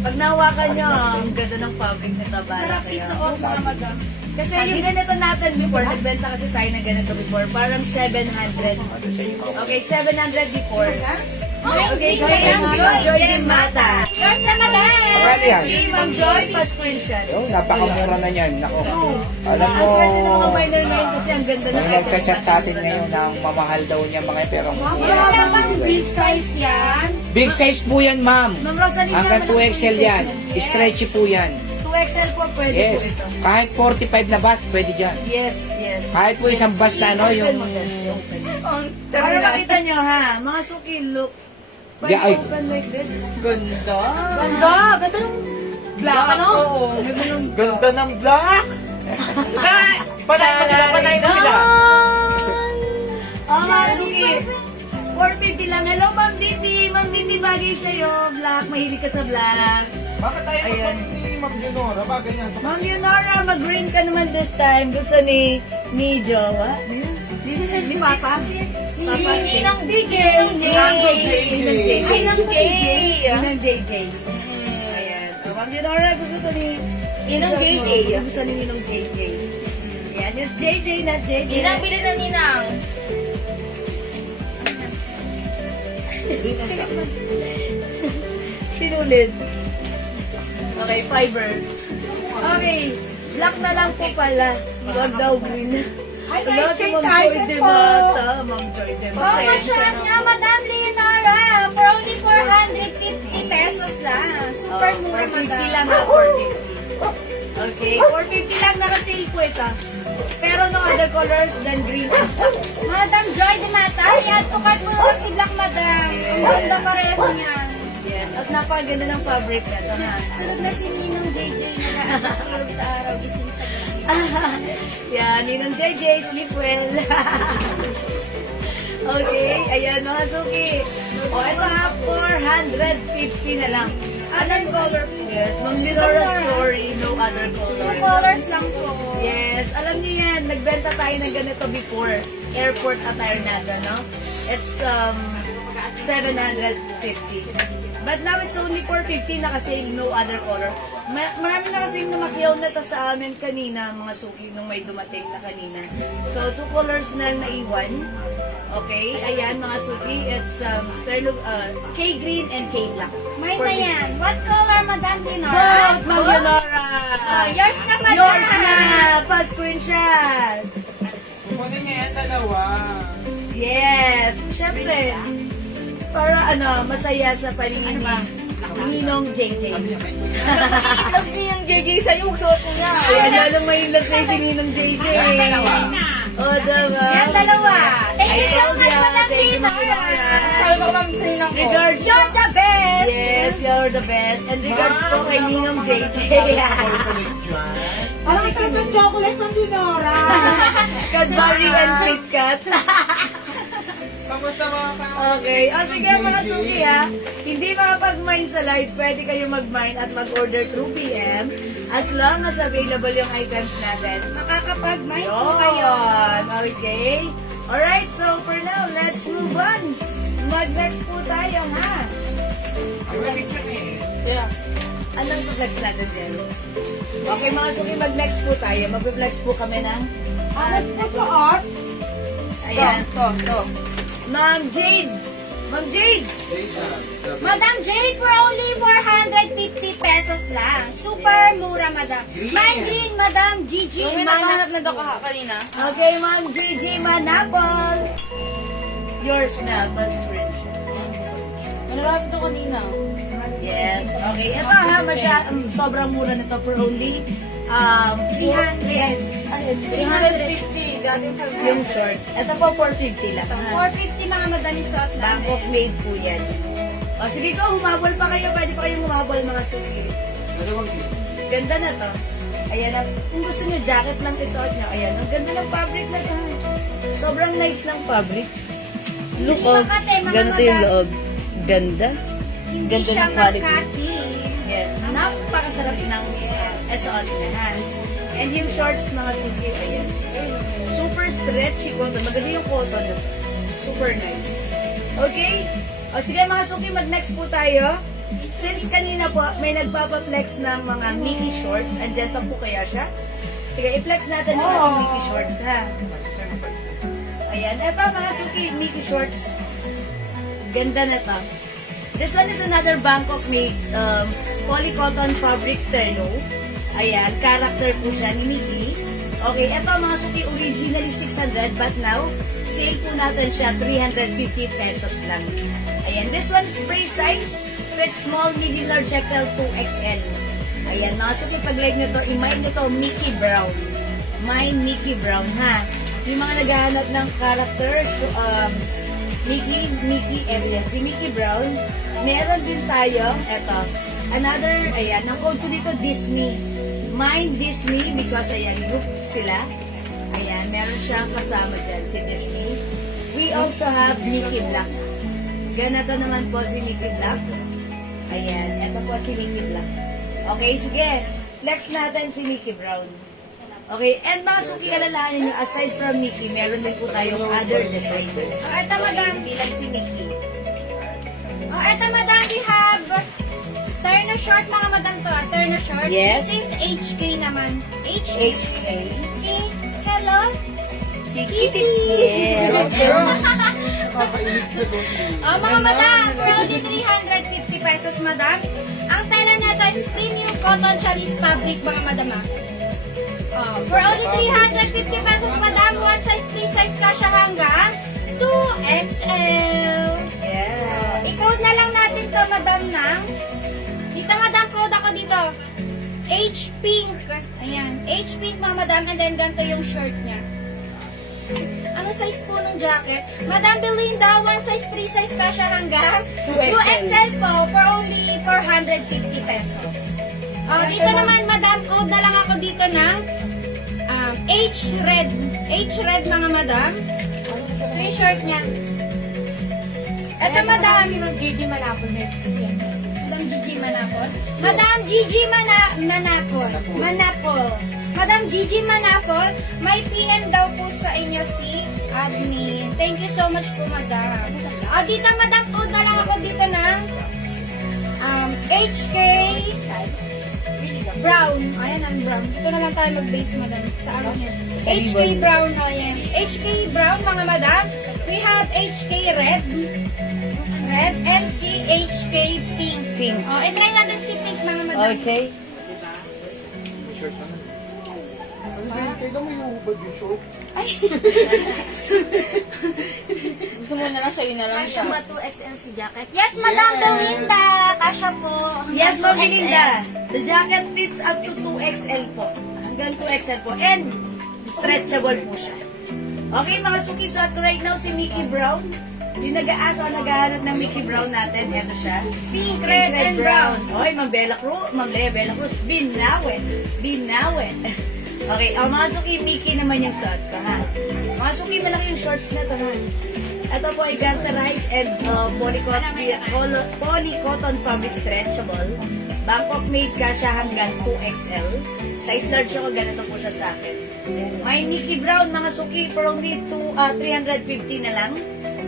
Pag nahawakan nyo, ang ganda ng fabric nito. Bala Sarap kayo. isuot mga madam. Kasi yung ganito natin before, nagbenta kasi tayo ng ganito before. Parang 700. Okay, 700 before. Okay, kaya Ma'am Joy din mata. Yours na madam. Marami yan. Okay, Ma'am Joy, pa-screenshot. Oh, napakamura na yan. Nako. True. Alam Ang mo, swerte ng mga minor ngayon kasi ang ganda ng may items nagchat sa atin natin. ngayon na ang mamahal daw niya mga pero Wala bang big size yan? big size po yan, ma'am. Ma'am Rosalie, Hanggang naman ang 2XL princess yan. mo. Stretchy po yan. 2XL po pwede Yes. po ito. Kahit 45 na bus, pwede dyan. Yes, yes. Kahit po isang bus na ano, yung... Open mo, Tess. Open. Ang Para makita nyo ha, mga suki, look. Pwede Yeah, ay. open like this. Ganda. Ganda. Ganda ng black, ano? Oo. Ganda ng... Ganda ng black! Patayin mo sila, patayin mo sila! Oh, mga suki. 450 lang. Hello, Ma'am Dindi. Ma'am Dindi, bagay sa'yo. Black, mahilig ka sa black. Bakit tayo Ayan. ni Ma'am Leonora? Bagay yan sa... Ma'am Leonora, mag-green ka naman this time. Gusto ni Jowa. Ni Papa? Papa? Ninang DJ. Ninang JJ. Ninang J. Ninang JJ. Ayan. Oh, Ma'am Leonora, gusto to ni... Ninang gusto JJ. mo, Gusto ni Ninong JJ. Ayan, it's JJ, not JJ. Ninang pili na ninang. Sinulid. Okay, fiber. Okay, black na lang po pala. Huwag daw green. Hello, si Ma'am Joy de Mata. Ma'am Joy de Mata. Promotion niya, Madam Leonora. For only 450 pesos lang. Super mura, 450 madam. lang ha, 450. Okay, 450 lang naka-sale po ito. Pero no other colors than green and black. Madam Joy de Mata, i-add to cart mo na si Black Madam. Ang ganda pareho niyan. Yes, at napakaganda ng fabric na ito ha. Tulad na si Ninong JJ na nakakasirog sa araw, gising sa gabi. Yan, Ninong JJ, sleep well. Okay, ayan mga suki. O, ito ha, 450 na lang. Alam color po. Yes, Ma'am Leonora, sorry, no other Two color. colors lang po. Yes, alam niyo yan, nagbenta tayo ng ganito before. Airport attire natin, no? It's 750. But now it's only 450, naka-sale, no other color. Marami na kasing namakyaw na to sa amin kanina, mga suki, nung may dumating na kanina. So, 2 colors na naiwan. Okay, ayan mga suki, it's K-green and K-black. May na yan. What color, Madam Leonora? Both, Ma'am Leonora! Yours na, Madam. Yours na! Pa-screenshot! Kunin niya yan, dalawa. Yes! Syempre, para masaya sa paningin ni Ninong JJ. Loves ninang JJ sa'yo. Magsuot mo niya. Ayan, lalo may love sa'yo si Ninong JJ. Yan, dalawa. O, diba? Yan, dalawa. Thank you so much, Madam Thank you, Ma'am Leonora. Sabi ko kami sa ninang ko. Regards. You're the best. Yes, you're the best. And regards po kay Ninong JJ. Kulit dyan. Parang ito yung chocolate ng Dinora. Cadbury and KitKat. Kamusta mga ka? Okay. O sige mga suki ha, hindi makapag-mine sa live, pwede kayo mag-mine at mag-order through PM as long as available yung items natin. Makakapag-mind po kayo. Yun. Okay. Alright, so for now, let's move on. Mag-next po tayo ha. Yeah. Anong flex natin din? Okay mga suki, mag-next po tayo. Mag-flex po kami ng Alas po sa art. ayan. To. Ma'am Jade. Ma'am Jade. Madam Jade, for only 450 pesos lang. Super mura, Madam. Green. My green, Madam Gigi. Yung may naghahanap na daw kanina. Okay, Ma'am Gigi Manapol. Yours na, first screenshot. Naghahanap daw kanina. Yes. Okay, ito ha, sobrang mura nito for only 300. 350. Dati yung short. Ito po, 450 lang. 450 mga madam yung suot Bangkok namin. made po yan. O, sige ko, humabol pa kayo. Pwede pa kayong humabol, mga suki. Dalawang kilo. Ganda na to. Ayan na. Kung gusto nyo, jacket lang isuot nyo. Ayan, ang ganda ng fabric na to. Sobrang nice ng fabric. Look, Hindi makate, mga ganito yung madam. loob. Ganda. Hindi Ganda siya ng quality. Makati. Yes. Napakasarap ng isuot na, ha? And yung shorts, mga suki, ayan. Super stretchy cotton. Maganda yung cotton. Super nice. Okay? O sige mga suki, mag-next po tayo. Since kanina po, may nagpapaflex ng mga Mickey shorts. Andyan pa po kaya siya? Sige, i-flex natin yung ating Mickey shorts, ha? Ayan. Eto mga suki, Mickey shorts. Ganda na to. This one is another Bangkok made polycotton fabric terno. Ayan, character po siya ni Mickey. Okay, eto mga suki, originally 600 but now, sale po natin siya 350 pesos lang. Ayan, this one is free size, fit small, medium, large, XL, 2XL. Ayan, mga suki, pag-like nyo to, i-mind nyo to, Mickey Brown. Mine Mickey Brown, ha? Yung mga naghahanap ng character, Mickey area. Si Mickey Brown, meron din tayo, eto, another, ayan, ang code ko dito, Disney. Mine Disney, because ayan, group sila. Ayan, meron siyang kasama dyan, si Disney. We also have Mickey Black. Ganito naman po si Mickey Black. Ayan, eto po si Mickey Black. Okay, sige. Next natin si Mickey Brown. Okay, and mga suki, alalahanin nyo, aside from Mickey, meron din po tayong other design. Eto madam. Hindi lang si Mickey. Eto madam, we have Terno short mga madam to. Terno short. Yes. This is HK naman. HK. Si Hello. Si Kitty. Yeah. Nakakainis ka doon. Mga madam, for only 350 pesos madam. Ang tela nito is premium cotton Chinese fabric mga madam. For only 350 pesos madam, one size, free size ka siya hanggang 2XL. Yeah. I-code na lang natin to madam ng dito madam, code ako dito. H-pink. Ayan. H-pink mga madam. And then ganito yung shirt niya. Ano size po ng jacket? Madam Belinda, one size, free size ka siya hanggang 2XL po for only 450 pesos. Dito naman madam, code na lang ako dito ng H-red. H-red mga madam. Ito yung shirt niya. Ito madam. Gigi Malapon. Madam Gigi Manapol. Madam Gigi Manapol. Madam Gigi Manapol, may PM daw po sa inyo si admin. Thank you so much po, madam. Dito, madam, code na lang ako dito ng HK Brown. Ayan ang brown. Dito na lang tayo mag-base, madam. Sa ano yan? HK Brown, oh yes. HK Brown, mga madam. We have HK Red. Red and si HK Pink. Pink. I-try natin si Pink, mga madam. Okay. Shirt naman. Ano kaya mo yung hubad yung short? Gusto mo na lang, sa'yo na lang siya. 2XL si jacket? Yes, Madam Belinda. Kasha po. Yes, Ma'am 2XL. Belinda. The jacket fits up to 2XL po. Hanggang 2XL po. And stretchable po siya. Okay, mga suki, so at right now si Mickey Brown. Yung nag-aaso ang naghahanap ng Mickey Brown natin. Ito siya. Pink, red, and brown. Oy, Ma'am Bella Cruz. Ma'am Bella Cruz. Binawen. Okay, mga suki, Mickey naman yung suot ko, ha? Mga suki, malaki yung shorts na to, ha? Ito po ay garterized and polycotton fabric stretchable. Bangkok made ka siya hanggang 2XL. Size large ako, ganito po siya sa akin. May Mickey Brown, mga suki, for only 350 na lang.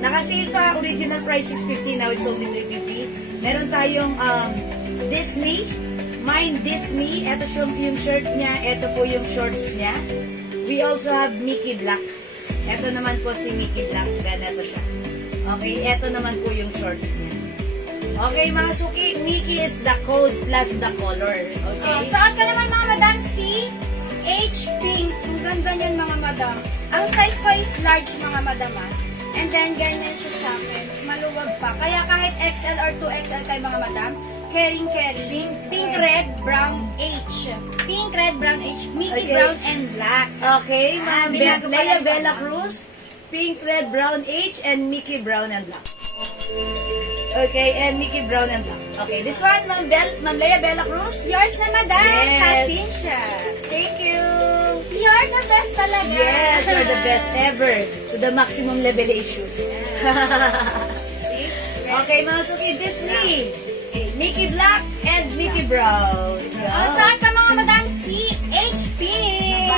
Naka-sale pa, original price 650, now it's only 350. Meron tayong Disney, Mine Disney, ito yung shirt niya, ito po yung shorts niya. We also have Mickey Black. Ito naman po si Mickey Black, ganito siya. Okay, ito naman po yung shorts niya. Okay, mga suki, Mickey is the code plus the color. Okay? Suot ko naman, mga madam, si H Pink. Ang ganda niyan, mga madam. Ang size ko is large, mga madam, And then, ganyan siya sa akin. Maluwag pa. Kaya kahit XL or 2XL kayo, mga madam, Kering. Pink, red, brown, H. Pink, red, brown, H. Mickey, Okay. brown, and black. Okay, Ma'am binago pala Leia yung Bella baba. Cruz, Pink, Red, Brown, H, and Mickey Brown and Black. Okay, and Mickey Brown and Black. Okay, this one, Ma'am Leia Bella Cruz. Yours na, madam. Yes. Pasensya. Thank you. You're the best talaga. Yes, you're the best ever. To the maximum level issues. Okay, mga suki, Disney. Mickey Black and Mickey Brown. Saan ka mga madam? C, H, pink.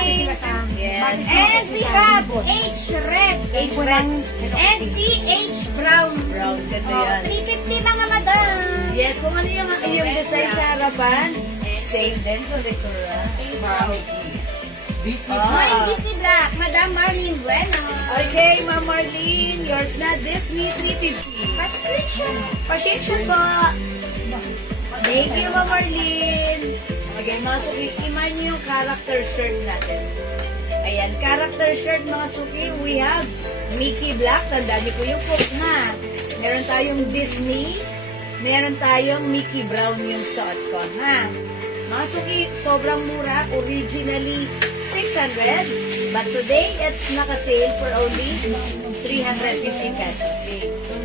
Yes. And we have H, red. H red. And C, H, brown. Brown, ganda yan. 350 mga madam. Yes, kung ano yung design sa harapan, same din sa likuran. Disney. Morning Disney Black. Madam Marlene Bueno. Okay, Ma'am Marlene, yours na Disney 350. Pasensya. Pasensya po. Thank you, Ma'am Marlene. Sige, mga suki, iman niyo yung character shirt natin. Ayan, character shirt, mga suki, we have Mickey Black. Tandaan niyo po yung cook, ha? Meron tayong Disney. Meron tayong Mickey Brown yung suot ko, ha? Mga suki, sobrang mura. Originally, 600. But today, it's naka-sale for only 350 pesos.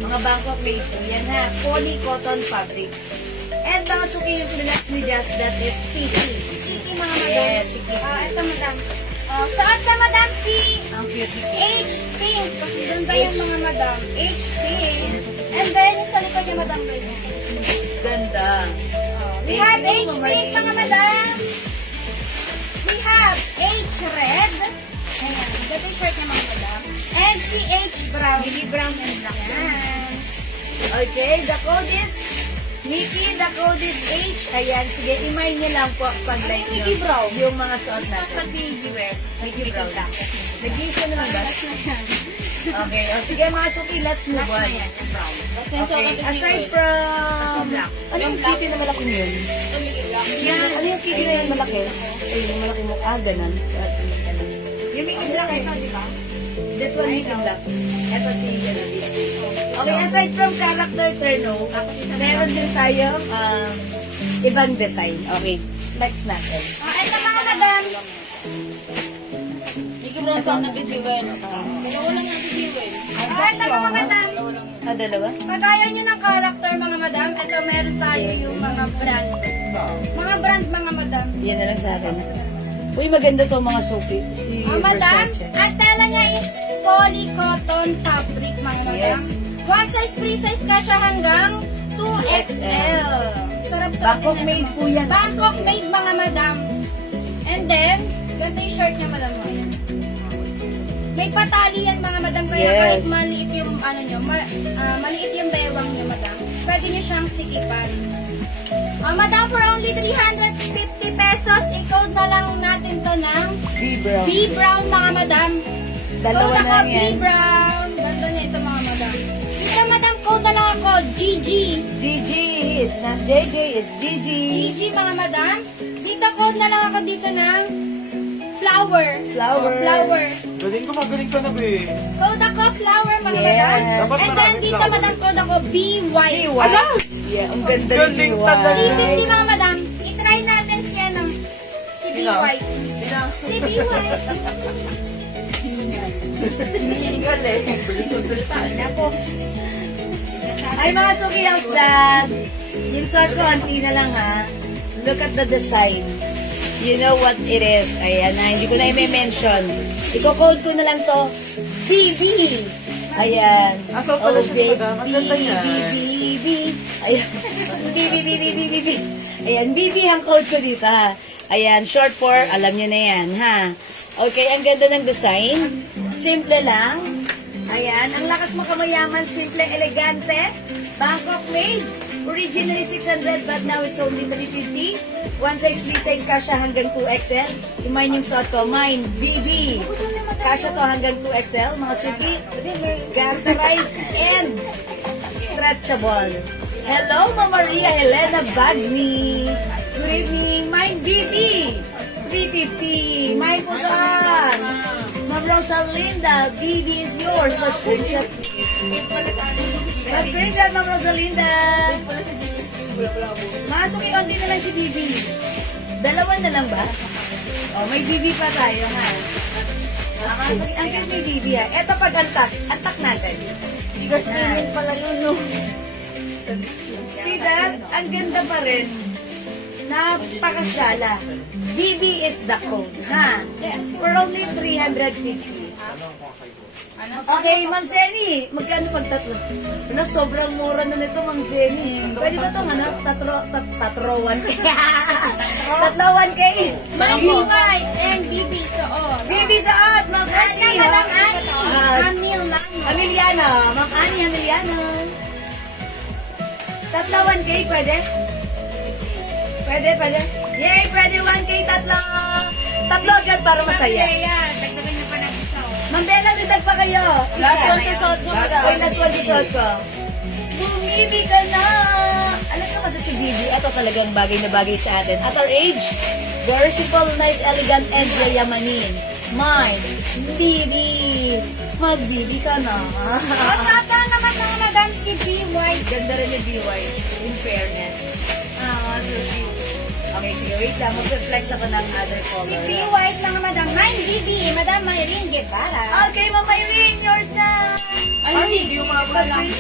Mga Bangkok made po. Yan ha, poly cotton fabric. And mga suki yung pinalax ni Just, that is Kitty. Kitty mga madam. Yes, si Kitty. Ito madam. Saan ka madam? C, Ang cute ni Kitty. H, pink. Doon ba yung mga madam? H, pink. And then, yung sa likod niya madam. Ganda. We Thank have you, H, Ma'am pink Marlene. mga madam. We have H, red. Ayan. Ito yung shirt niya mga madam. And si H, brown. Mickey brown and black. Ayan. Okay, the code is Mickey, the code is H. Ayan, sige, imay niyo lang po pag like nyo. Mickey Brown. Yung mga suot natin. Mickey Brown. Nag-iisa naman ba? Okay, o sige mga suki, let's move on. Okay, aside from... Ano yung kitty na malaki yun? Ano yung kitty na yun malaki? Ay, yung malaki mo. Ganun. Yung Mickey Black ito, di ba? This one, Mickey Black. Ito si Disney. Okay, aside from character turno, meron din tayo ibang design. Okay, next natin. Ito mga madam. Mickey Brown sa anak ni Jewel. Dalawa lang yung Jewel. Ito mga madam. Dalawa? Pagaya nyo ng character mga madam, ito meron tayo yung mga brand. Mga brand mga madam. Yan na lang sa akin. Uy, maganda to mga suki. Si Madam, Versace. ang tela niya is poly cotton fabric mga madam. Yes. One size, free size ka siya hanggang 2XL. Sarap sa Bangkok made po yan. Bangkok made mga madam. And then, ganda yung shirt niya madam. Ayan. May patali yan mga madam, kaya Yes. kahit maliit yung ano nyo, maliit yung bewang nyo madam, pwede nyo siyang sikipan. Madam, for only 350 pesos, i-code na lang natin to ng B-Brown. B Brown mga madam. Dalawa Code na ako, yan. B Brown. Ganda niya ito mga madam. Dito madam, code na lang ako, GG. GG. It's not JJ, it's GG. GG mga madam. Dito code na lang ako dito ng flower. Flower. Flower. Magaling ka na, be. Code ako, flower mga Yes. madam. Dapat And then maraming dito flower. madam, code ako, BY. Yeah, ang ganda Galing ni talaga. 350 mga madam. I-try natin siya ng si Sino? BY. Si BY. Ay, mga suki house dad. Yung suot ko, anti na lang ha. Look at the design. You know what it is. Ayan na, hindi ko na i-mention. Iko-code ko na lang to. BB. Ayan. So pala siya, madam. Ang ganda niya. BB. Ayan. BB. Ayan, BB ang code ko dito ha. Ayan, short for, alam nyo na yan ha. Okay, ang ganda ng design. Simple lang. Ayan, ang lakas mo kamayaman, simple, elegante. Bangkok made. Originally 600 but now it's only 350. One size, free size, kasha hanggang 2XL. Yung mine yung suot ko, mine, BB. Kasha to hanggang 2XL, mga suki. Garterized and stretchable. Hello, Mama Maria Helena Bagni. Good evening, mine BB. 350. Mine po saan? Ma'am Rosalinda, BB is yours. Let's screenshot please. Let's screenshot, Ma'am Rosalinda. Mga suki, onti na lang si Bibi. Dalawa na lang ba? Oh, may Bibi pa tayo, ha? Mga suki, ang cute ni Bibi, ha? Ito pag antak natin. Bigas namin pala yun, no? See that? Ang ganda pa rin. Napakasyala. BB is the code, ha? For only 350. Okay, Ma'am Zeni, magkano pag tatlo? Wala, sobrang mura na nito, Ma'am Zeni. Pwede ba itong ano? Tatrowan? Tatlowan kay. May White and BB Suot. BB Saot, Ma'am Yes na, Ani. Madam Ah, Annie. Amil lang. Amiliano, Ma'am Ani Amiliano. Tatlowan kay, pwede? Pwede. Yay, pwede 1K, tatlo. Tatlo agad para masaya. Yan, dagdagan niyo pa ng isa. Ma'am Bella, didag pa kayo. Last one sa suot mo, madam. Okay, last one suot ko. Bumibig ka na. Alam ko kasi si Bibi, ito talagang bagay na bagay sa atin. At our age, very simple, nice, elegant, and yayamanin. Mine, Bibi. Mag-Bibi ka na. Usapan naman ng Madam si B. White. Ganda rin yung BY, in fairness. So cute. Okay, sige, wait lang. Mag-reflex ako ng other Si color. B. White lang Madam. Mine BB. Madam Mayrin Guevara. Okay, Mama Irene, yours na. Ay, hindi umabot lang. Hindi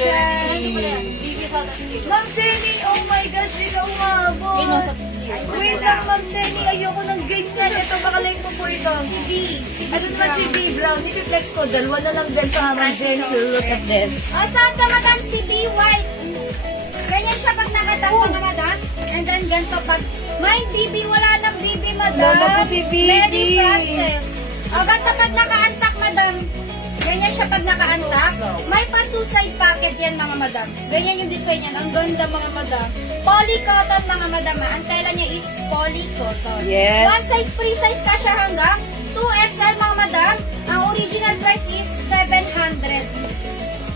ko na yan. Bibi sa atas dito. Ma'am Seni, oh my gosh, di ka umabot. Yun, nasa dito. Wait lang, Ma'am Seni, ayoko ng ganyan. Ito, baka like mo po ito. Si B. Ano naman si B Brown? I-flex ko, dalawa na lang din pa, Ma'am Seni. Look at this. O, saan ka Madam si B. White? Ganyan siya pag nakatang mga Madam. And then ganito pag may BB, wala nang BB Madam. Wala po si BB. Mary Frances. O, ganito pag nakaantak Madam. Ganyan siya pag nakaantak. May pa two side pocket yan mga Madam. Ganyan yung design yan. Ang ganda mga Madam. Poly cotton mga Madam. Ang tela niya is poly cotton. Yes. One size, free size ka siya hanggang 2XL mga Madam. Ang original price is 700.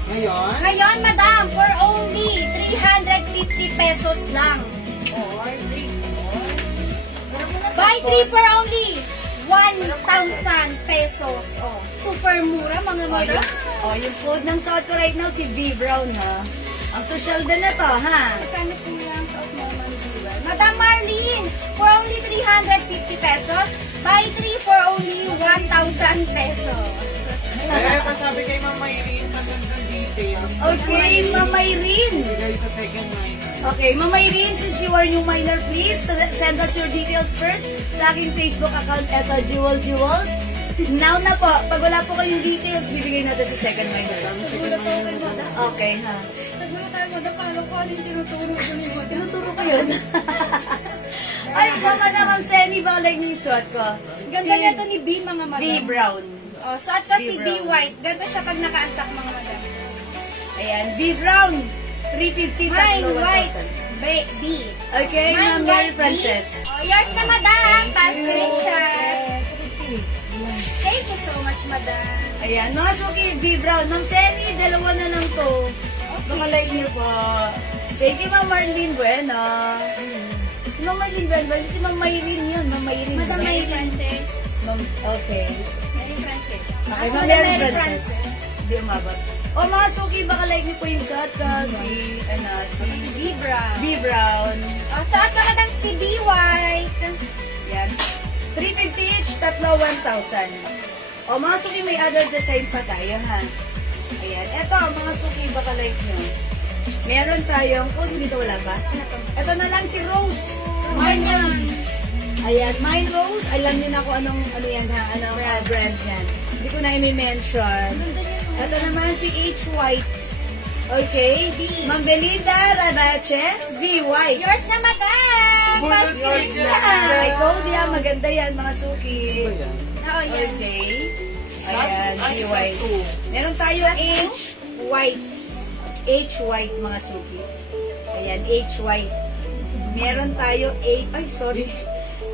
Ngayon, Ngayon, madam, for only 350 pesos lang. Buy 3 for only 1,000 pesos. Oh, super mura, mga madam. Oh, yung code ng suot ko right now, si B Brown, ha? Ang social din na to, ha? Magkano po lang sa Ottoman Jewel? Madam Marlene, for only 350 pesos. Buy 3 for only 1,000 pesos. pasabi kay Mama Irene, magandang details. Okay, Mama Irene. Bigay sa second line. Okay, Mama Irene, since you are new minor, please send us your details first sa aking Facebook account, eto, Jewel Jewels. Now na po, pag wala po kayong details, bibigay natin sa second minor. Okay, ha? Nagulo tayo, madam, paano ko ano yung tinuturo ko ni madam? Tinuturo ko yun. Ay, mama na, Ma'am Seni, baka like niyo yung suot ko. Ganda niya to ni B, mga madam. B Brown. Oh, suot ko si B B brown. White. Ganda siya pag nakaantak, mga madam. Ayan, B Brown. 350, Mine tatlo, White 1,000. B. Okay, Ma'am Mine Mary White Frances. B. Oh, yours na, madam. Pass screenshot. Thank you so much, madam. Ayan, mga suki, B Brown. Ma'am Seni, dalawa na lang to. Baka like niyo po. Thank you, Ma'am Marlene Bueno. Si Ma'am Marlene Bueno, si Ma'am Maylene yun. Ma'am Maylene. Madam Mary Frances. Ma'am, okay. Mary Frances. Okay, Ah, Ma'am Madam Mary Frances. Hindi umabot. O mga suki, baka like niyo po yung suot ko. Si B Brown. B Brown. Oh, suot ko madam si B White. Yan. 350 each, tatlo 1,000. O mga suki, may other design pa tayo, ha? Ayan. Eto, mga suki, baka like nyo. Meron tayong, dito wala ba? Ito na lang si Rose. Mine Rose. Ayan, Mine Rose. Alam niyo na kung ano yan, ha? Anong brand yan. Hindi ko na i-mention. Ito naman si H. White. Okay. Ma'am Belinda Rabache, V. White. Yours na madam. Pass Yours screenshot. Ay, cold yan. Maganda yan, mga suki. Oo, yan. Okay. Ayan, Ay, B. White. two. Meron tayo H. White. H. White, mga suki. Ayan, H. White. Meron tayo A. Ay, sorry.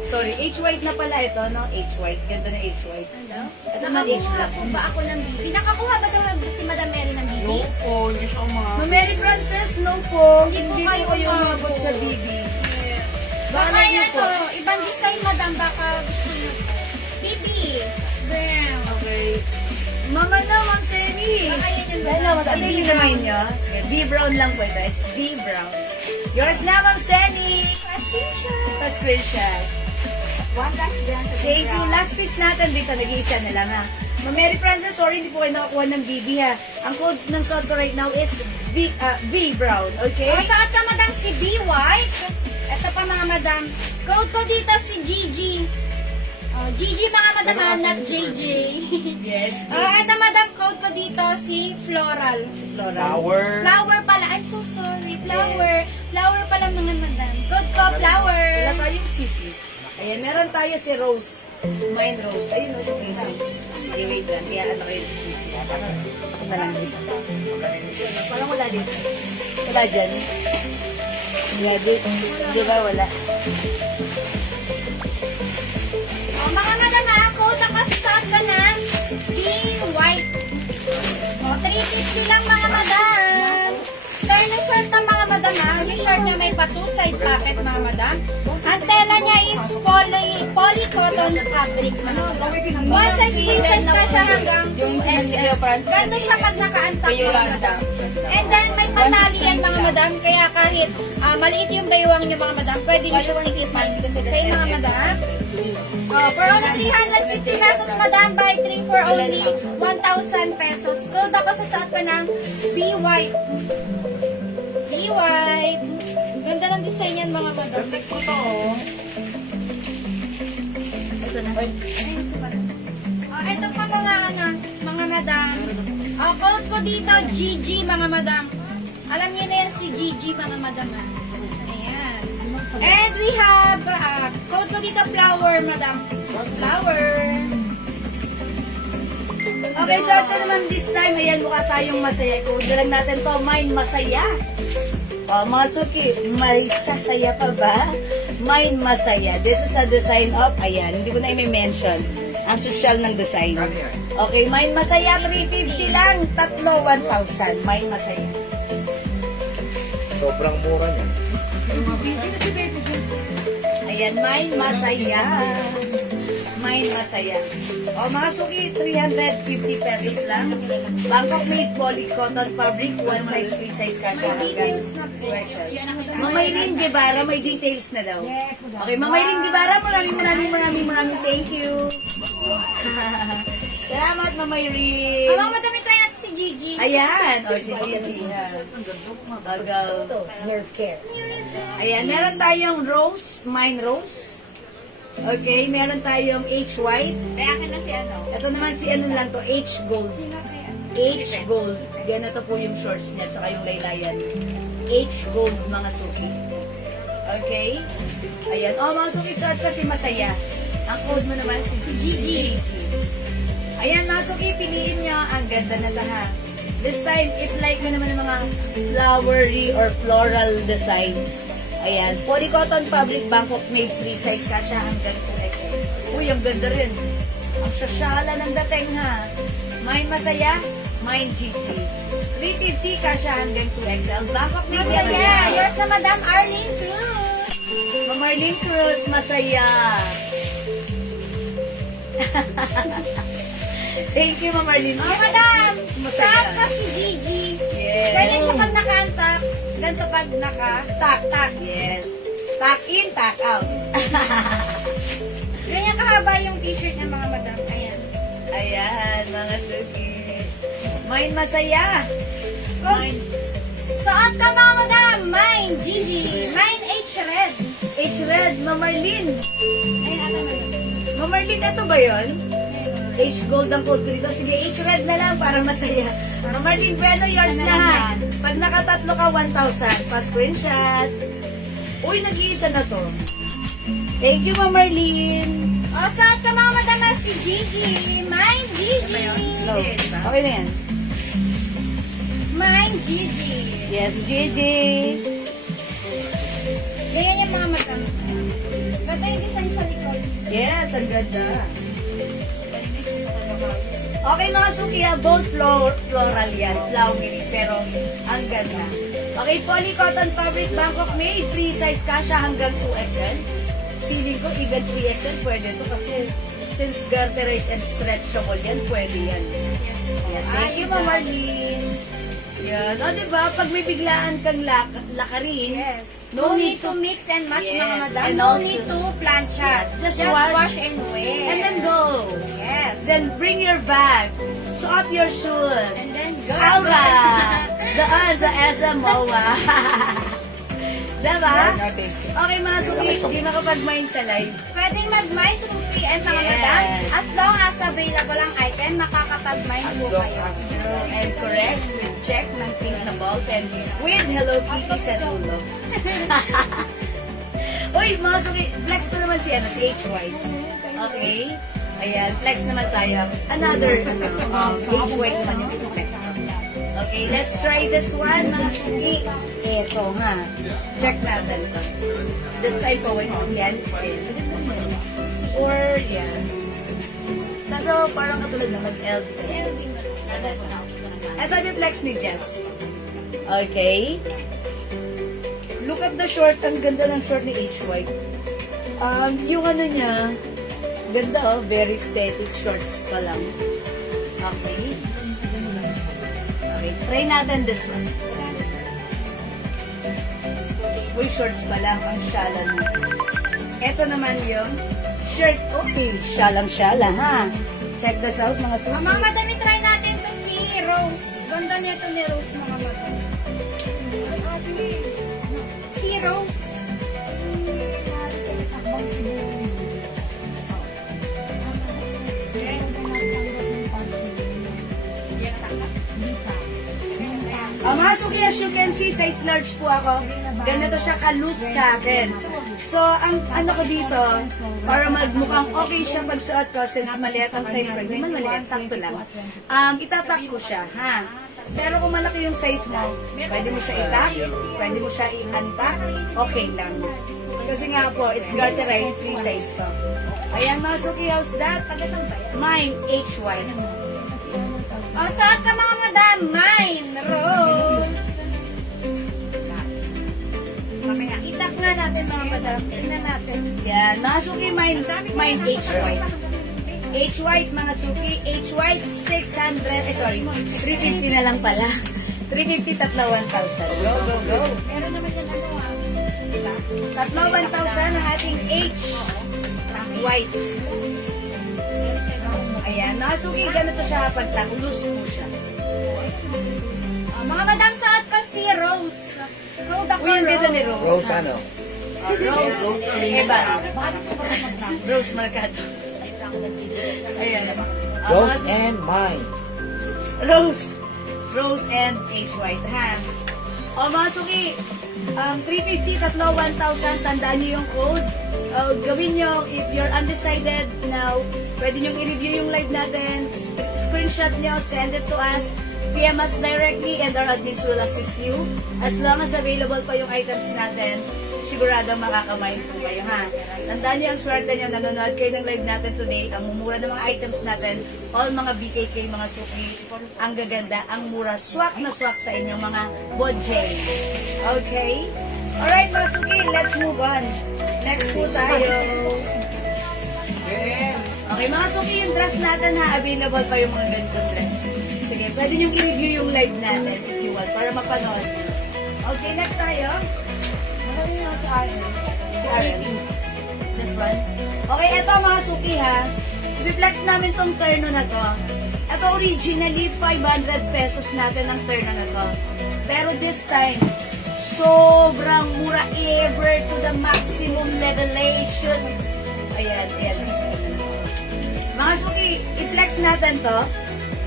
Sorry, H. White na pala ito, no? H. White. Ganda na H. White. Hello? Ito naman H. Nakakuha Black. po ba ako ng BB? Nakakuha ba daw si Madam Mary ng BB? No po, hindi siya Ma'am umabot. Mary Frances, no po. Hindi po Hindi kayo po kayo umabot. umabot sa BB. Baka Baka yan po. to. Ibang design madam. Baka gusto nyo to. BB. Brown. Okay. Mama na, Ma'am Seni. Baka yan yung Ano yung design nyo? Sige, B Brown lang po ito. It's B Brown. Yours na, Ma'am Senny. Pa-screenshot. One dash dyan sa Thank you. Last piece natin dito, nag-iisa na lang ha. Ma'am Mary Frances, sorry hindi po kayo nakakuha ng BB ha. Ang code ng suot ko right now is V Brown, okay? O, sa ka, madam, si B White. Ito pa, mga madam. Code ko dito si Gigi. Gigi, mga madam, not JJ. Yes. Ito, madam, code ko dito si Floral. Flora. Flower. Flower pala. I'm so sorry. Flower. Flower pala, mga madam. Code ko, Flower. Wala tayong sisi. Ayan, meron tayo si Rose. Mine Rose. Ayun o, si Sisi. Sige, wait lang. Kaya ano kayo si Sisi. Ako na lang dito. Parang wala dito. Wala dyan. Wala dito. Di ba wala? Mga madam, code ako sa ka ng B White. 350 lang, mga madam. Kaya na short ng mga madam, yung short niya may pa 2 side pocket, mga madam. Ang tela niya is poly cotton fabric, mga madam. One size, full size na siya hanggang Yung XL. Ganda siya pag naka-antak, mga madam. And then may patali yan, mga madam. Kaya kahit maliit yung baywang niyo, mga madam, pwede niyo siya sikipan. Okay, mga madam. For only 350 pesos, madam, buy 3 for only 1,000 pesos. Code ako sa saka ng B White. B White. Ganda ng design yan, mga madam. Ito na. Ayun, si madam. Ito pa, mga madam. Code ko dito, Gigi, mga madam. Alam niyo na yan si Gigi, mga madam. Ayan. And we have, code ko dito, Flower, madam. Flower. Okay, so ito naman this time, ayan, mukha tayong masaya. Code na lang natin to, Mine Masaya. Mga suki, may sasaya pa ba? Mine Masaya. This is a design of, ayan, hindi ko na i-mention. Ang social ng design. Okay, Mine Masaya, 350 lang. Tatlo, 1,000. Mine Masaya. Sobrang mura niya. Ayan, Mine Masaya. Mine Masaya. Mga suki, 350 pesos lang. Bangkok made poly cotton fabric, one size, free size ka siya hanggang 2XL. Mamaylin Guevara, may details na daw. Okay, Mamaylin Guevara, maraming thank you. Salamat, Mamaylin. Mga madam, try natin si Gigi. Ayan, si Gigi. Agaw. Nerve care. Ayan, meron tayong rose, Mine Rose. Okay, meron tayong H white. Kaya akin na si ano. Ito naman si ano lang to, H gold. H gold. Ganito po yung shorts niya, tsaka yung laylayan. H gold, mga suki. Okay? Ayan. Mga suki, suot kasi masaya. Ang code mo naman si Gigi. Ayan, mga suki, piliin niyo. Ang ganda na ha. This time, if like mo naman ng mga flowery or floral design, ayan, polycotton fabric, Bangkok made, free size ka siya hanggang 2XL. Uy, ang ganda rin. Ang sasyala ng dating ha. Mine Masaya, Mine Gigi. 350 ka siya hanggang 2XL. Bangkok made Masaya. Yours na, Madam Arlene Cruz. Ma'am Arlene Cruz, masaya. Thank you, Ma'am Arlene. Madam. Masaya. Saan ka si Gigi? Yes. Ganyan siya pag naka-antak. Ganito pag naka-tak. Yes. Tack in, tack out. Ganyan kahaba yung t-shirt niya, mga madam. Ayan. Ayan, mga suki. Mine Masaya. Mine. Suot ka, mga madam. Mine, Gigi. Mine, H-Red. H-Red, Ma'am Arlene. Ayun, ata madam. Ma'am Arlene, ito ba yun? H-Gold ang code ko dito. Sige, H-Red na lang para masaya. Ma'am Arlene, bueno, yours na ha. Pag nakatatlo ka, 1,000. Pa-screenshot. Uy, nag-iisa na to. Thank you, Ma'am Arlene. Suot ka, mga madam, si Gigi. Mine, Gigi. No. Okay na yan. Mine, Gigi. Yes, Gigi. Ganyan yung mga madam. Ganda yung design sa likod. Yes, ang ganda. Okay, mga suki, both floral yan. Flowery, pero ang ganda. Okay, poly cotton fabric, Bangkok made. Free size ka siya hanggang 2XL. Feeling ko, even 3XL pwede to kasi since garterized and stretchable yan, pwede yan. Yes, thank you, Ma'am Arlene. Yan. O, diba? Pag may biglaan kang lakarin, Yes. No need to mix and match, Yes. mga madam. And No also- need to plancha. Yes. Just wash. wash and wear. and then go. Yes. Then bring your bag. Suot your shoes. And then go. Aura! Daan sa SMOA. Diba? Okay mga suki, di makapag-mind sa live. Pwedeng mag-mine through 3M, mga Yes. madam. As long as available ang item, makakapag-mine po kayo. And correct, with check ng pink na ball pen with Hello Kitty sa dulo. Uy, mga suki, flex ko naman si HY. Okay? Ayan, flex naman tayo. Another, HY naman yung flex ko. Okay, let's try this one, mga suki. Eto nga. Check natin to. This time po, wait, yan, spin. Or, yan. Kaso, parang katulad na mag-L. Ito yung flex ni Jess. Okay. Look at the short. Ang ganda ng short ni HY. Yung ano niya, ganda oh. Very aesthetic shorts pa lang. Okay. Okay. Try natin this one. Uy, shorts pa lang. Ang shala niya. Ito naman yung shirt. Okay. Shalang-shala, ha? Check this out, mga suki. Mga madam, try natin to si Rose. Ganda nito ni Rose, mga madam. Si Rose. Mga suki, as you can see, size large po ako. Ganito siya ka-loose sa akin. So, ang ano ko dito, para magmukhang okay siya pagsuot ko, since maliit ang size ko, hindi man maliit, sakto lang. Itatak ko siya, ha? Pero kung malaki yung size mo, pwede mo siya itak, pwede mo siya i-antak, okay lang. Kasi nga po, it's garterized, free size to. Ayan mga suki, how's that? Mine, HY. O, saan ka mga madam? Mine, Rose. Itak nga natin, mga madam. Tignan natin. Yan, mga suki, mine HY. H-white, mga suki. H-white, 600, 350 na lang pala. 350, tatlo 1,000. Go, go, go. Meron naman siya Tatlo 1,000 ang ating H-white. Ayan, mga suki, ganito siya pagtak. Loose po siya. mga madam, suot ko si Rose. Go back Uy, yung ganda ni Rose. Rose ano? Rose, Eva. Rose Mercado. Ayan. Rose and mine. Rose and H White, ha? O mga suki, 350, tatlo, 1,000, tandaan nyo yung code. Gawin nyo, if you're undecided now, pwede nyo i-review yung live natin, screenshot nyo, send it to us, PM us directly, and our admins will assist you. As long as available pa yung items natin, siguradong makakamain po kayo, ha? Tandaan niyo ang swerte niyo, nanonood kayo ng live natin today, ang mumura ng mga items natin, all mga BKK, mga suki, ang gaganda, ang mura, swak na swak sa inyong mga bodjay. Okay? Alright, mga suki, let's move on. Next po tayo. Okay, mga suki, yung dress natin, ha? Available pa yung mga ganitong dress. Sige, pwede niyong i-review yung live natin if you want, para mapanood. Okay, next tayo. Si Aaron. This one. Okay, eto mga suki ha. I-flex namin tong terno na to. Ito originally 500 pesos natin ang terno na to. Pero this time, sobrang mura ever to the maximum levelations. Ayan, sisikin na. Mga suki, i-flex natin to.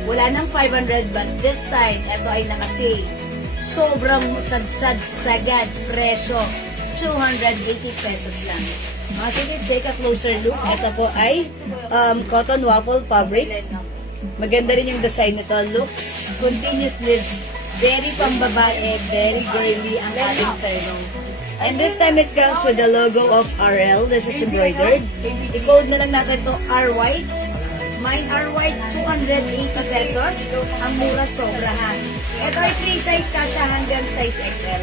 Wala nang 500 but this time, ito ay nakasale. Sobrang sadsad, sagad, presyo. 280 pesos lang. Mga sige, take a closer look. Ito po ay cotton waffle fabric. Maganda rin yung design nito. Look, continuous lids. Very pambabae, very girly ang ating terno. And this time it comes with the logo of RL. This is embroidered. I-code na lang natin to R-White. Mine R-White, 280 pesos. Ang mura sobrahan. Ito ay free size kasya hanggang size XL.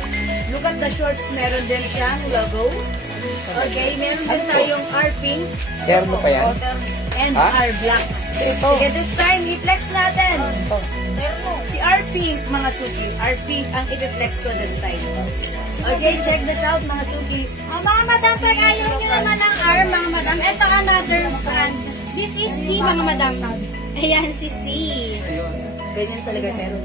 Look at the shorts, meron din siyang logo. Okay, meron din tayong R-Pink Terno pa yan? and Ha? R-Black. Ito. Sige, this time, i-flex natin. Si R pink, mga suki. R pink ang i-reflex ko this time. Okay, check this out, mga suki. Mga madam, pag ayaw nyo naman ng R, mga madam, ito another brand. This is C, mga madam. Ayan, si C. Ganyan talaga meron.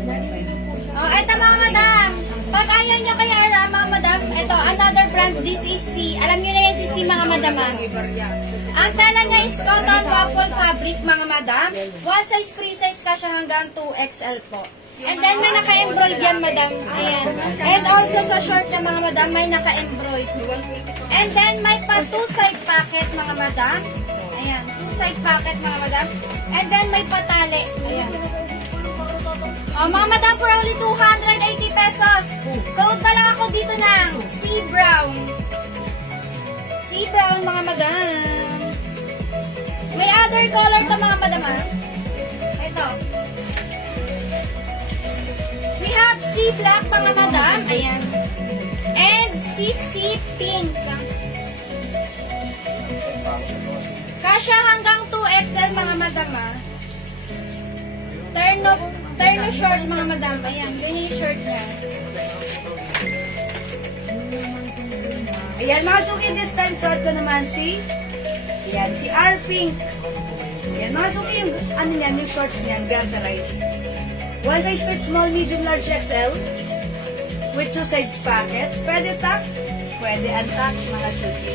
Ito mga madam. Pag ayaw nyo kay R, mga madam, ito, another brand, this is C. Alam nyo na yan si C, mga madam. Ang tela niya is cotton waffle fabric, mga madam. One size, free size ka siya hanggang 2XL po. And then may naka-embroid yan, madam. Ayan. And also sa short na mga madam, may naka-embroid. And then may pa 2-side pocket, mga madam. Ayan. 2-side pocket, mga madam. And then may patali. Ayan. Mga madam, for only 280 pesos. Code na lang ako dito ng C Brown. C Brown, mga madam. May other color to, mga madam, ha? Ito. We have C Black, mga madam. Ayan. And CC Pink. Kasya hanggang 2XL, mga madam, ha? Terno short, mga madam. Ayan, ganyan yung short niya. Ayan, mga suki, this time suot ko naman si R Pink. Ayan, mga suki, yung, ano yan, yung shorts niyan, garterized. One size fits small, medium, large, XL. With 2 sides pockets. Pwede tuck, pwede untuck, mga suki.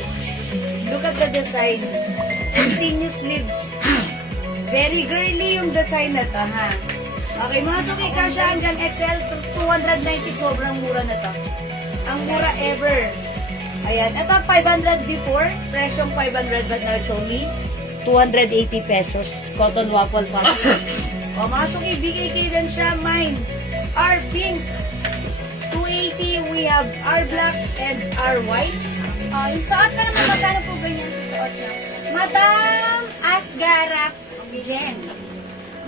Look at the design. Continuous sleeves. Very girly yung design na to, ha? Okay, mga suki, kasya hanggang XL, 290, sobrang mura na to. Ang mura ever. Ayan, ito 500 before, presyong 500, but now it's only 280 pesos. Cotton waffle fabric. O, mga suki, BKK din siya, mine. R pink, 280, we have R black and R white. Yung suot ko naman, magkano po ganyan sa suot niya? Madam Asgarap Jen.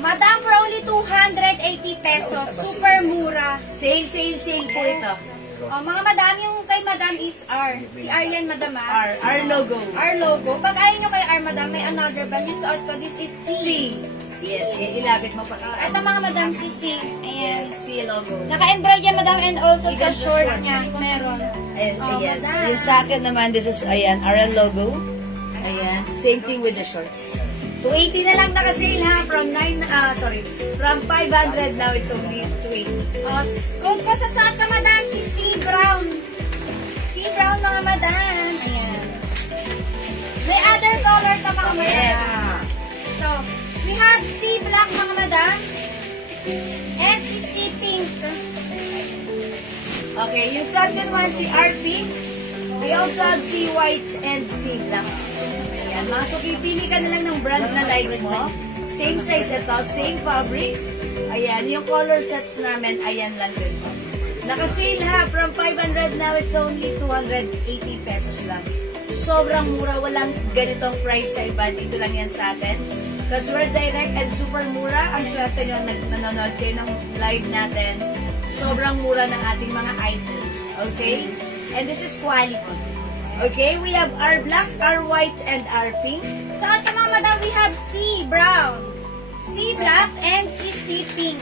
Madam, for only 280 pesos. Super mura. Sale, sale, sale po ito. Mga madam, yung kay madam is R. Si R yan, madam, ha? R logo. R logo. Pag ayaw nyo kay R, madam, may another brand. Yung suot ko, this is C. Yes, ilapit mo pa. Ito, mga madam, si C. Ayan. C logo. Naka-embroid yan, madam, and also sa Even sa short shorts. niya, meron. Ayan, Oh, yes. madam. Yung sa akin naman, this is, ayan, RL logo. Ayan, same thing with the shorts. 280 na lang naka-sale ha, from 500 now it's only 280. Code ko sa suot ka, madam, si C Brown. C Brown, mga madam. Ayan. May other color ka, mga madam. Yes. So, we have C Black, mga madam. And si C Pink. Okay, yung second one, si R pink. We also have C white and C black. Ayan, mga suki, pili ka na lang ng brand na like mo. Same size ito, same fabric. Ayan, yung color sets namin, ayan lang din po. Naka-sale ha, from 500 now, it's only 280 pesos lang. Sobrang mura, walang ganitong price sa iba. Dito lang yan sa atin. Because we're direct and super mura. Ang swerte nyo nanonood kayo ng live natin. Sobrang mura ng ating mga items. Okay? And this is quality. Okay, we have R black, R white, and R pink. So, at mga madam, we have C Brown, C Black, and C Pink.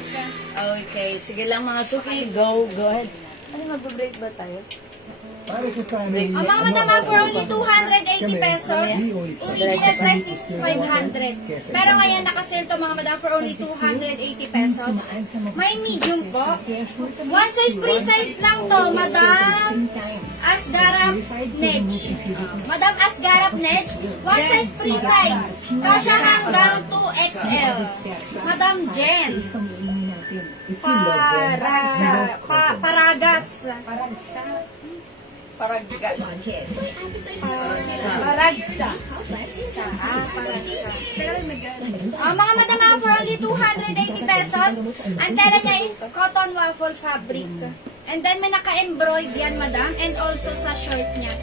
Okay, sige lang mga suki. Go ahead. Ano, mag-break ba tayo? Para sa family. Ang mga madama, for only 280 pesos, original price is 500. Pero ngayon, nakasale to mga madam for only 280 pesos. May medium po. One size, free size lang to, madam. Asgarap Nedge. Madam Asgarap Nedge, one size, free size. Kasya hanggang 2XL. Madam Jen. Paragas. Paragsa. Mga madama, for only 280 pesos. Ang tela niya is cotton waffle fabric. And then may naka-embroid yan, madam. And also sa short niya.